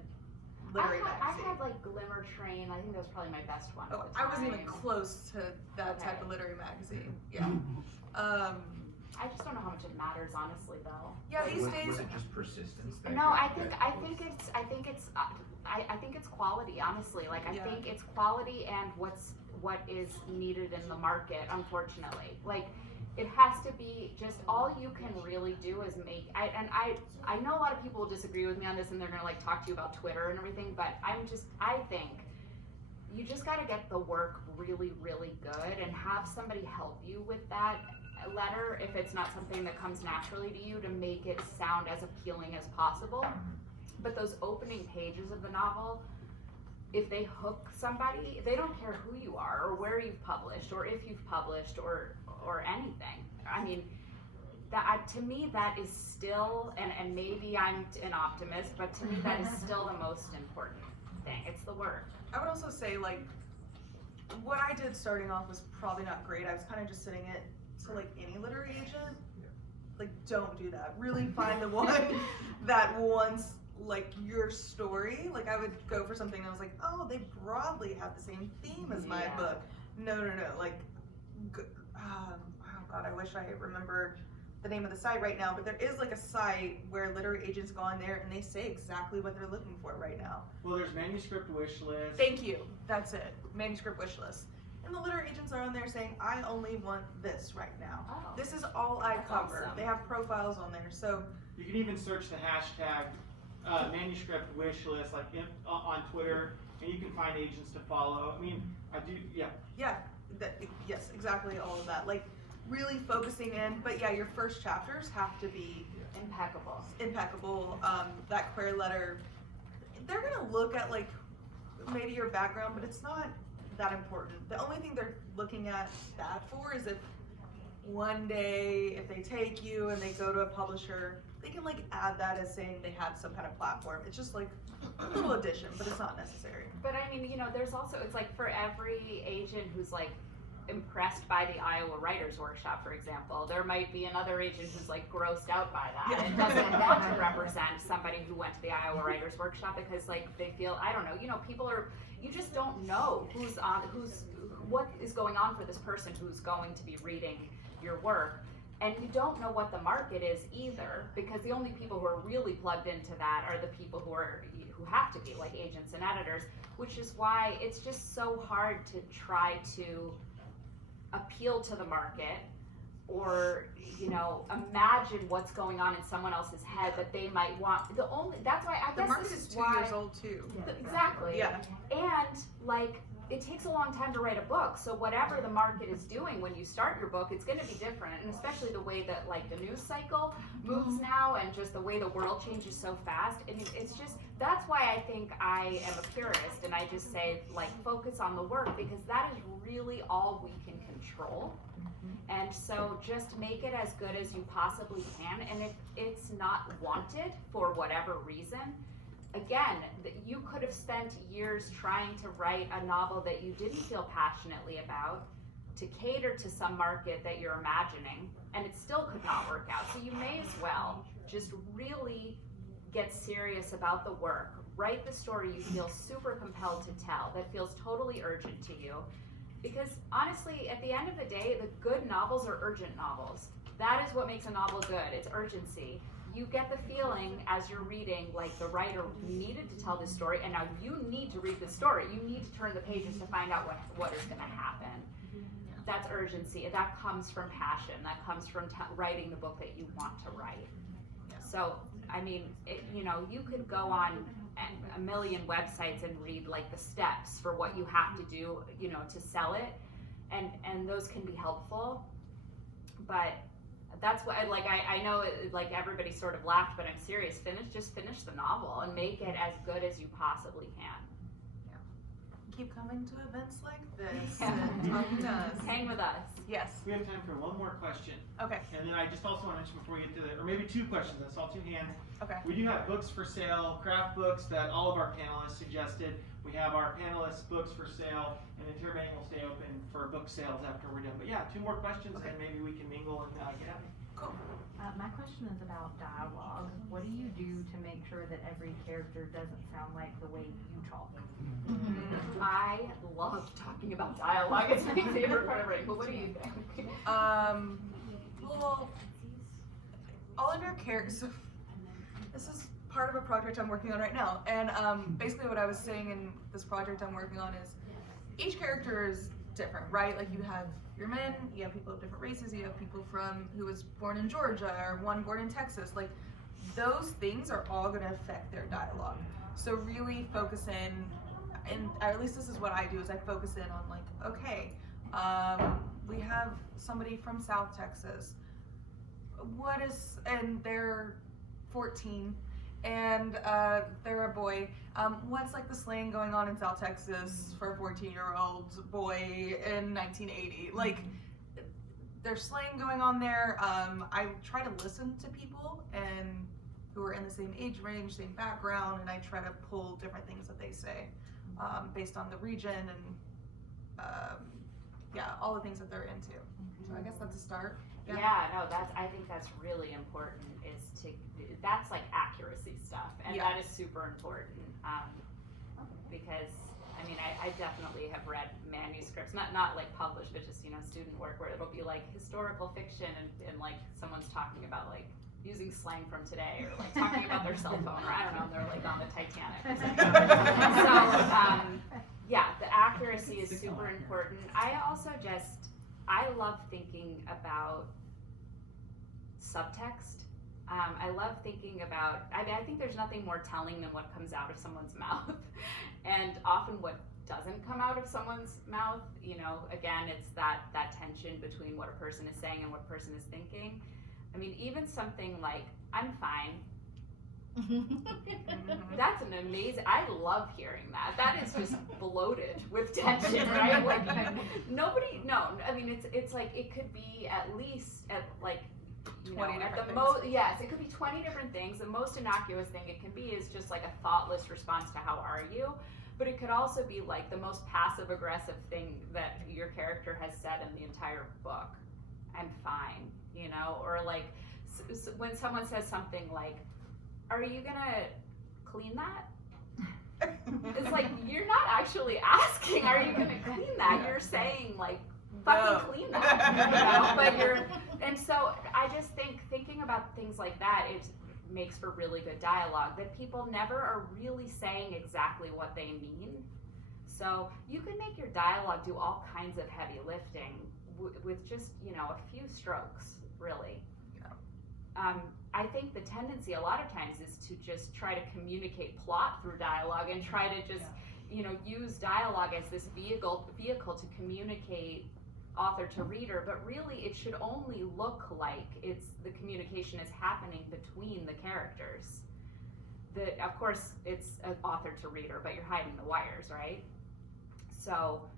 literary magazine. I had like Glimmer Train. I think that was probably my best one. Oh, at the I wasn't even time. close to that type of literary magazine. Yeah. I just don't know how much it matters, honestly, though. Yeah, these was, days. was it just persistence? That No, got- I think it's quality, honestly. Like I Yeah. think it's quality and what is needed in the market, unfortunately. Like it has to be just all you can really do is make. I know a lot of people will disagree with me on this, and they're gonna like talk to you about Twitter and everything. But I think you just got to get the work really, really good and have somebody help you with that letter if it's not something that comes naturally to you, to make it sound as appealing as possible. But those opening pages of the novel, if they hook somebody, they don't care who you are or where you've published or if you've published or anything. I mean, that to me that is still, and maybe I'm an optimist, but to me that is still the most important thing. It's the work. I would also say like what I did starting off was probably not great. I was kind of just sitting it to like any literary agent. Like don't do that. Really find the one that wants like your story. Like I would go for something and I was like, oh, they broadly have the same theme as my book. No. Like, oh God, I wish I remembered the name of the site right now, but there is like a site where literary agents go on there and they say exactly what they're looking for right now. Well, there's manuscript wish list. Thank you. That's it. Manuscript wish list. And the literary agents are on there saying, I only want this right now. Oh. This is all I That's cover. awesome. They have profiles on there. So You can even search the hashtag manuscript wish list like on Twitter, and you can find agents to follow. I mean, yes, exactly all of that. Like really focusing in, but yeah, your first chapters have to be impeccable. That query letter, they're gonna look at like maybe your background, but it's not that important. The only thing they're looking at that for is if one day, if they take you and they go to a publisher, they can like add that as saying they have some kind of platform. It's just like a little addition, but it's not necessary. But I mean, there's also, it's like for every agent who's like impressed by the Iowa Writers Workshop, for example, there might be another agent who's like grossed out by that and doesn't want to represent somebody who went to the Iowa Writers Workshop because like they feel, I don't know, people are, you just don't know what is going on for this person who's going to be reading your work. And you don't know what the market is either, because the only people who are really plugged into that are the people who have to be like agents and editors, which is why it's just so hard to try to appeal to the market or imagine what's going on in someone else's head that they might want. That's why I The guess market this is is 2 why years old too. exactly. Yeah. And like it takes a long time to write a book, so whatever the market is doing when you start your book, it's going to be different. And especially the way that like the news cycle moves now, and just the way the world changes so fast. I mean, it's just, that's why I think I am a purist, and I just say like focus on the work, because that is really all we can control. And so just make it as good as you possibly can. And if it's not wanted for whatever reason, again, you could have spent years trying to write a novel that you didn't feel passionately about to cater to some market that you're imagining, and it still could not work out. So you may as well just really get serious about the work. Write the story you feel super compelled to tell, that feels totally urgent to you. Because honestly, at the end of the day, the good novels are urgent novels. That is what makes a novel good. It's urgency. You get the feeling as you're reading, like the writer needed to tell this story, and now you need to read the story. You need to turn the pages to find out what is going to happen. That's urgency. That comes from passion. That comes from writing the book that you want to write. So, I mean, you could go on a million websites and read like the steps for what you have to do, to sell it, and those can be helpful. But that's what I know like everybody sort of laughed, but I'm serious. Just finish the novel and make it as good as you possibly can. keep coming to events like this and talking to us. Hang with us. Yes. We have time for one more question. Okay. And then I just also want to mention before we get to or maybe two questions, I saw two hands. Okay. We do have books for sale, craft books that all of our panelists suggested. We have our panelists' books for sale, and Interabang will stay open for book sales after we're done. But yeah, two more questions, Okay. and maybe we can mingle and get out of here. Cool. My question is about dialogue. What do you do to make sure that every character doesn't sound like the way you talk? I love talking about dialogue. It's my favorite part of writing. But what do you think? Well, all of your characters. This is part of a project I'm working on right now, and basically what I was saying in this project I'm working on is each character is different, right? Like you have your men, you have people of different races, you have people who was born in Georgia or one born in Texas. Like those things are all going to affect their dialogue. So really focus in, and at least this is what I do, is I focus in on like, okay, we have somebody from South Texas. And they're 14, and they're a boy. What's like the slang going on in South Texas for a 14-year-old boy in 1980? Like, there's slang going on there. I try to listen to people and who are in the same age range, same background, and I try to pull different things that they say based on the region and all the things that they're into. So I guess that's a start. Yeah, no, I think that's really important, that's like accuracy stuff, and that is super important, because, I mean, I definitely have read manuscripts, not like published, but just, student work where it'll be like historical fiction and like someone's talking about like using slang from today, or like talking about their cell phone, or I don't know, they're like on the Titanic or something. So, the accuracy is super important. I love thinking about subtext. I love thinking about, I think there's nothing more telling than what comes out of someone's mouth. And often what doesn't come out of someone's mouth, again, it's that tension between what a person is saying and what a person is thinking. I mean, even something like, I'm fine. That's an amazing, I love hearing that. That is just bloated with tension, right? Like, I mean, it's like, it could be at least at like, 20 at the different most, yes, it could be 20 different things. The most innocuous thing it can be is just like a thoughtless response to how are you, but it could also be like the most passive aggressive thing that your character has said in the entire book. I'm fine, or like when someone says something like, are you gonna clean that? It's like, you're not actually asking, are you gonna clean that? You're saying like, fucking clean that, but and so I just think thinking about things like that, it makes for really good dialogue, that people never are really saying exactly what they mean. So you can make your dialogue do all kinds of heavy lifting with just, a few strokes, really. I think the tendency a lot of times is to just try to communicate plot through dialogue and try to just, use dialogue as this vehicle to communicate author to reader, but really it should only look like the communication is happening between the characters. Of course, it's an author to reader, but you're hiding the wires, right? So,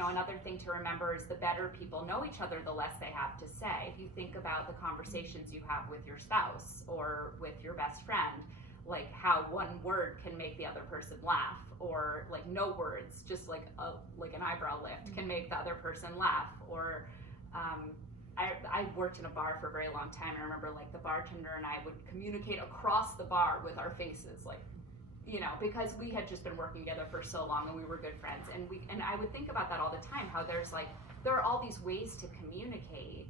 another thing to remember is the better people know each other, the less they have to say. If you think about the conversations you have with your spouse or with your best friend, like how one word can make the other person laugh, or like no words, just like an eyebrow lift can make the other person laugh. Or I worked in a bar for a very long time, and I remember like the bartender and I would communicate across the bar with our faces, like, because we had just been working together for so long and we were good friends, and I would think about that all the time, how there are all these ways to communicate,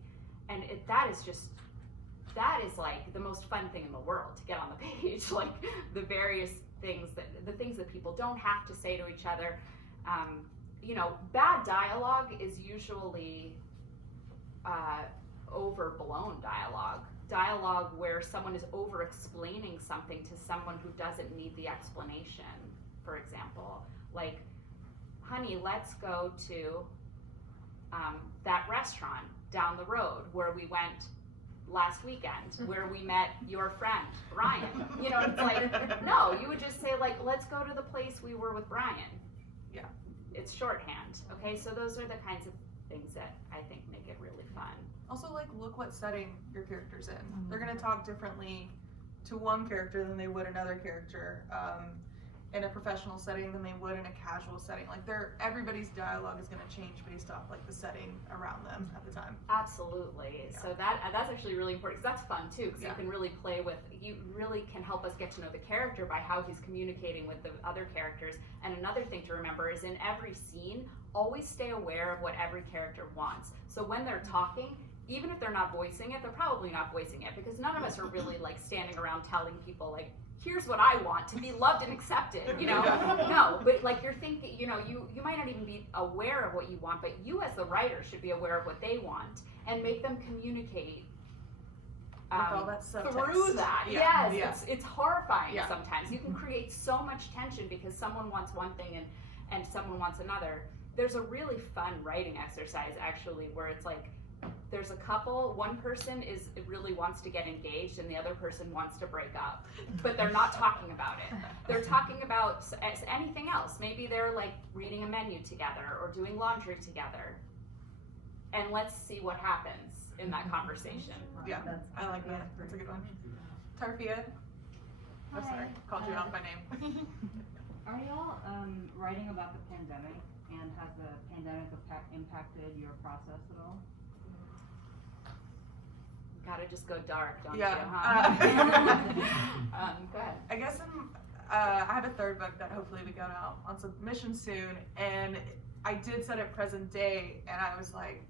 and that is like the most fun thing in the world, to get on the page, like the various things the things that people don't have to say to each other. Bad dialogue is usually overblown dialogue where someone is over explaining something to someone who doesn't need the explanation. For example, like, honey, let's go to that restaurant down the road where we went last weekend where we met your friend, Brian. You know, it's like, no, you would just say like, let's go to the place we were with Brian. Yeah. It's shorthand, okay? So those are the kinds of things that I think make it really fun. Also, like, look what setting your character's in. They're gonna talk differently to one character than they would another character in a professional setting than they would in a casual setting. Like, everybody's dialogue is gonna change based off like the setting around them at the time. Absolutely. Yeah. So that's actually really important because that's fun too, because Yeah. you can really play with, you really can help us get to know the character by how he's communicating with the other characters. And another thing to remember is in every scene, always stay aware of what every character wants. So when they're talking, even if they're not voicing it, they're probably not voicing it because none of us are really like standing around telling people like, here's what I want, to be loved and accepted, you know? No, but like you're thinking, you know, you might not even be aware of what you want, but you as the writer should be aware of what they want and make them communicate With all that subtext. through that. Yeah, Yes, it's horrifying Yeah. sometimes. You can create so much tension because someone wants one thing and someone wants another. There's a really fun writing exercise actually where it's like, there's a couple, one person really wants to get engaged and the other person wants to break up, but they're not talking about it. They're talking about anything else. Maybe they're like reading a menu together or doing laundry together. And let's see what happens in that conversation. Yeah, I like that. That's a good one. Tarfia? Oh, sorry, called you out by name. Are y'all writing about the pandemic, and has the pandemic impacted your process at all? Gotta just go dark, don't Yeah. you? Huh? Go ahead. I guess I have a third book that hopefully we got out on submission soon, and I did set it present day, and I was like,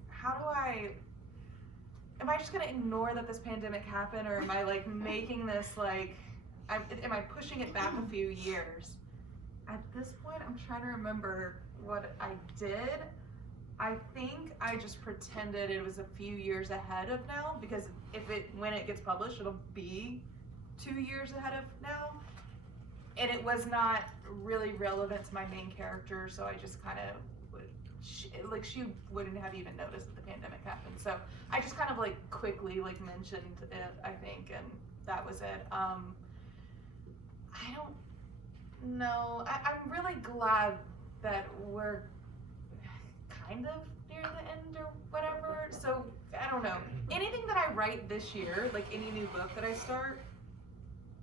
am I just gonna ignore that this pandemic happened, or am I like making this like, am I pushing it back a few years? At this point, I'm trying to remember what I did. I think I just pretended it was a few years ahead of now, because when it gets published, it'll be 2 years ahead of now. And it was not really relevant to my main character, so I just kind of she wouldn't have even noticed that the pandemic happened. So I just kind of like quickly like mentioned it, I think, and that was it. I don't know. I'm really glad that we're kind of near the end or whatever. So I don't know. Anything that I write this year, like any new book that I start,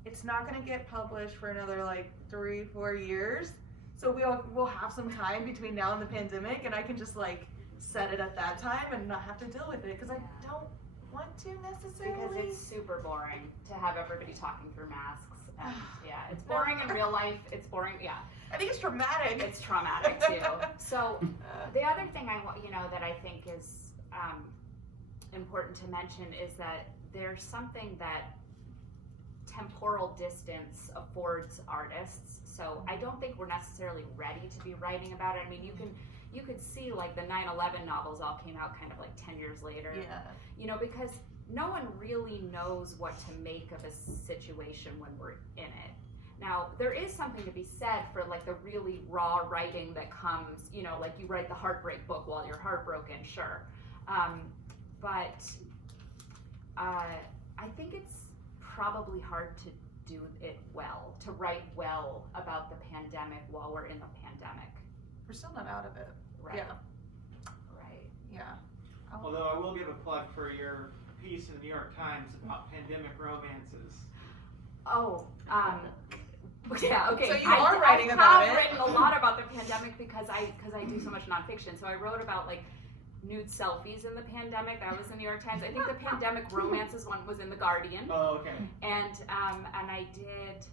it's not gonna get published for another like 3-4 years. So we'll have some time between now and the pandemic, and I can just like set it at that time and not have to deal with it because I don't want to necessarily. Because it's super boring to have everybody talking through masks. And yeah, it's boring in real life. It's boring. Yeah. I think it's traumatic. It's traumatic too. So the other thing that I think is important to mention is that there's something that temporal distance affords artists. So I don't think we're necessarily ready to be writing about it. I mean, you could see like the 9/11 novels all came out kind of like 10 years later. Yeah. Because no one really knows what to make of a situation when we're in it. Now, there is something to be said for like the really raw writing that comes, like you write the heartbreak book while you're heartbroken, sure. But I think it's probably hard to do it well, to write well about the pandemic while we're in the pandemic. We're still not out of it. Right. Yeah. Right. Yeah. Although I will give a plug for your piece in the New York Times about pandemic romances. Oh, yeah, okay. So you are writing about it. I've written a lot about the pandemic because I do so much nonfiction. So I wrote about like nude selfies in the pandemic. That was in the New York Times. I think the pandemic romances one was in the Guardian. Oh, okay. And I did,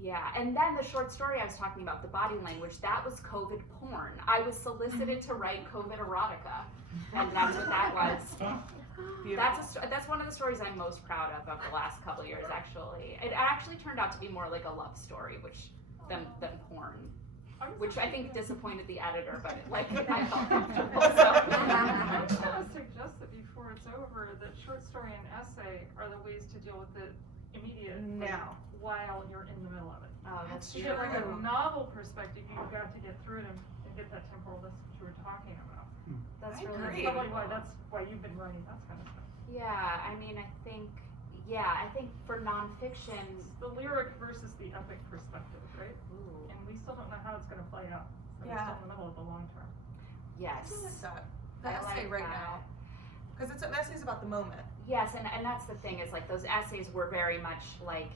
yeah. And then the short story I was talking about, the body language, that was COVID porn. I was solicited to write COVID erotica, and that's what that was. That's one of the stories I'm most proud of the last couple of years. Actually, it actually turned out to be more like a love story, than porn, which I think disappointed the editor, but I felt comfortable. So. I was going to suggest that before it's over, that short story and essay are the ways to deal with it immediately now while you're in the middle of it. Oh, that's To true. get like a novel perspective, you've got to get through it and get that temporal distance you were talking about. That's I really agree. That's probably why you've been writing that kind of stuff. Yeah, I mean, I think for nonfiction, The lyric versus the epic perspective, right? ooh, And we still don't know how it's gonna play out. So we're Yeah. still in the middle of the long term. yes. I like that. The I essay like right that. now. Because it's essays about the moment. Yes, and that's the thing is like those essays were very much like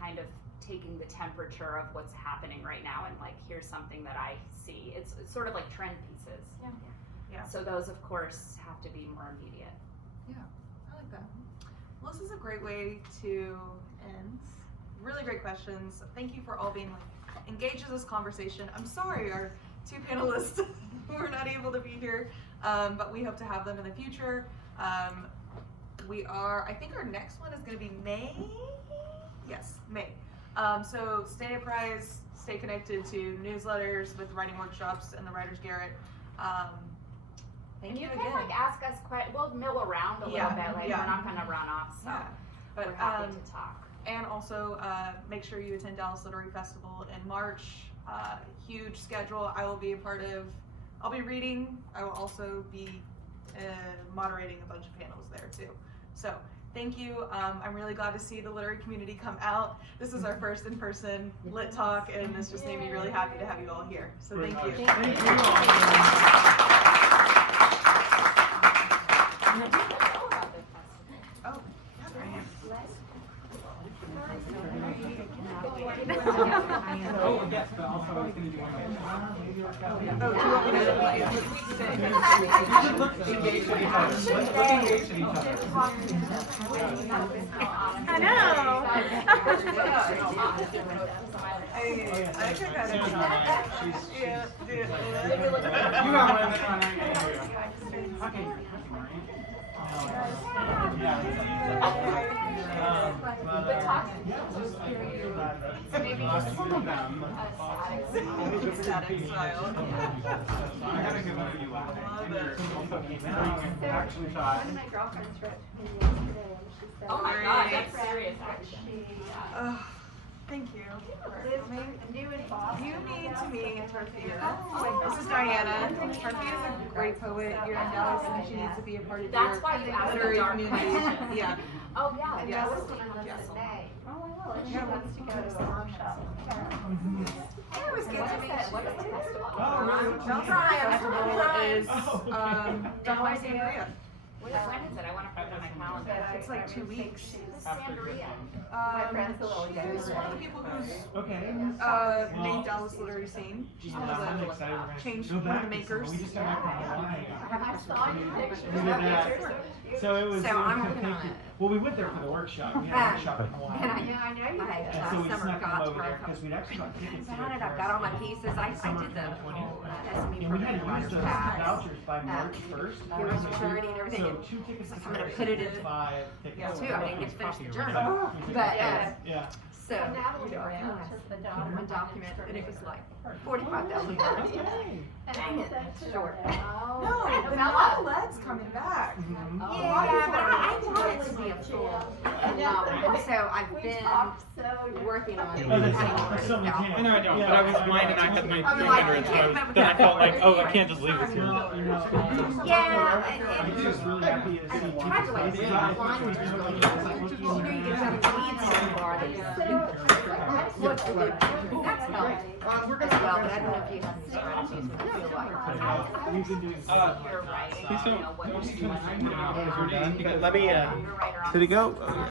kind of taking the temperature of what's happening right now and like here's something that I see. It's sort of like trend pieces. Yeah. Yeah. So those of course have to be more immediate. I like that. Well, this is a great way to end. Really great questions. Thank you for all being like engaged in this conversation. I'm sorry our two panelists were not able to be here, but we hope to have them in the future. I think our next one is going to be May. Yes, May. So stay apprised, stay connected to newsletters with writing workshops and the Writers Garret. Thank And you you again. can like ask us we'll mill around a little bit, like yeah. we're not gonna run off, so Yeah. But we're happy to talk. And also make sure you attend Dallas Literary Festival in March. Huge schedule. I'll be reading. I will also be moderating a bunch of panels there too. So thank you. I'm really glad to see the literary community come out. This is our first in-person Lit Talk, and this just made me really happy to have you all here. So thank you. Thank you all. Oh, yeah, Oh, yes, but also I was going to do one of do you want me to engage with each other. Let's engage with each other. I know. I took that in. Yeah. You got one that's on Okay. But talk maybe just Static style. I had a good one for you last night. Actually thought. One of my girlfriends wrote to me yesterday and she said, Oh my God, that's serious that action. Oh, thank you for coming. new in Boston. You need to meet Torfia. This is Diana. Torfia is a great poet here in Dallas, and she needs to be a part of That's your why you asked the literary dark community. question. Yeah. Oh yeah, And Yes. that was when I Yes. was in May. Oh, I will. And she wants to go to a workshop. It was good to meet you. what is the festival? Festival is Dallas Sangria. When is it? I want to put it on my calendar. It's like 2 weeks. Who's Sangria? My friend's a little younger. She's one of the people who's Okay. made Dallas literary scene. She's one of the changed one of the makers. We just got back from Hawaii. I saw your pictures. We did that. So it was. So I'm working on it. Well, we went there for the workshop. We had a workshop in Hawaii. And I- Yeah, I know you I did. And so we last summer snuck got them to over there where because we'd actually got tickets I here. I've got all my pieces. I did the whole SME And we had program to use writer's those pass. vouchers by March 1st. Heroes of Charity and everything. So And 2 tickets to I'm gonna Paris, put it in 5 tickets. too. I didn't get to finish the journal. Oh. But Yeah. so Natalie you know, I ran kinda out to the had daughter. one document, and it was like 45,000 words. Okay. Dang it, short. No, the novelette's coming back. Mhm. Yeah, but I want it to be a full novel, and so I've been So working on it. Oh, that's so mechanical. I know I don't, but I was winding back up my I'm like, 300, so I can't remember then I that felt part. like, oh, I can't just leave this here. Yeah, I'm and just really happy to see I people. tried to like It's read not- online, which is really good. You know, you get some leads so far that what's the good? That's helped as well, but I don't know if you have any strategies when you feel like. We've been doing You're writing, Please you don't- know, what don't you're see doing. my- You're But let me, a writer on did it go?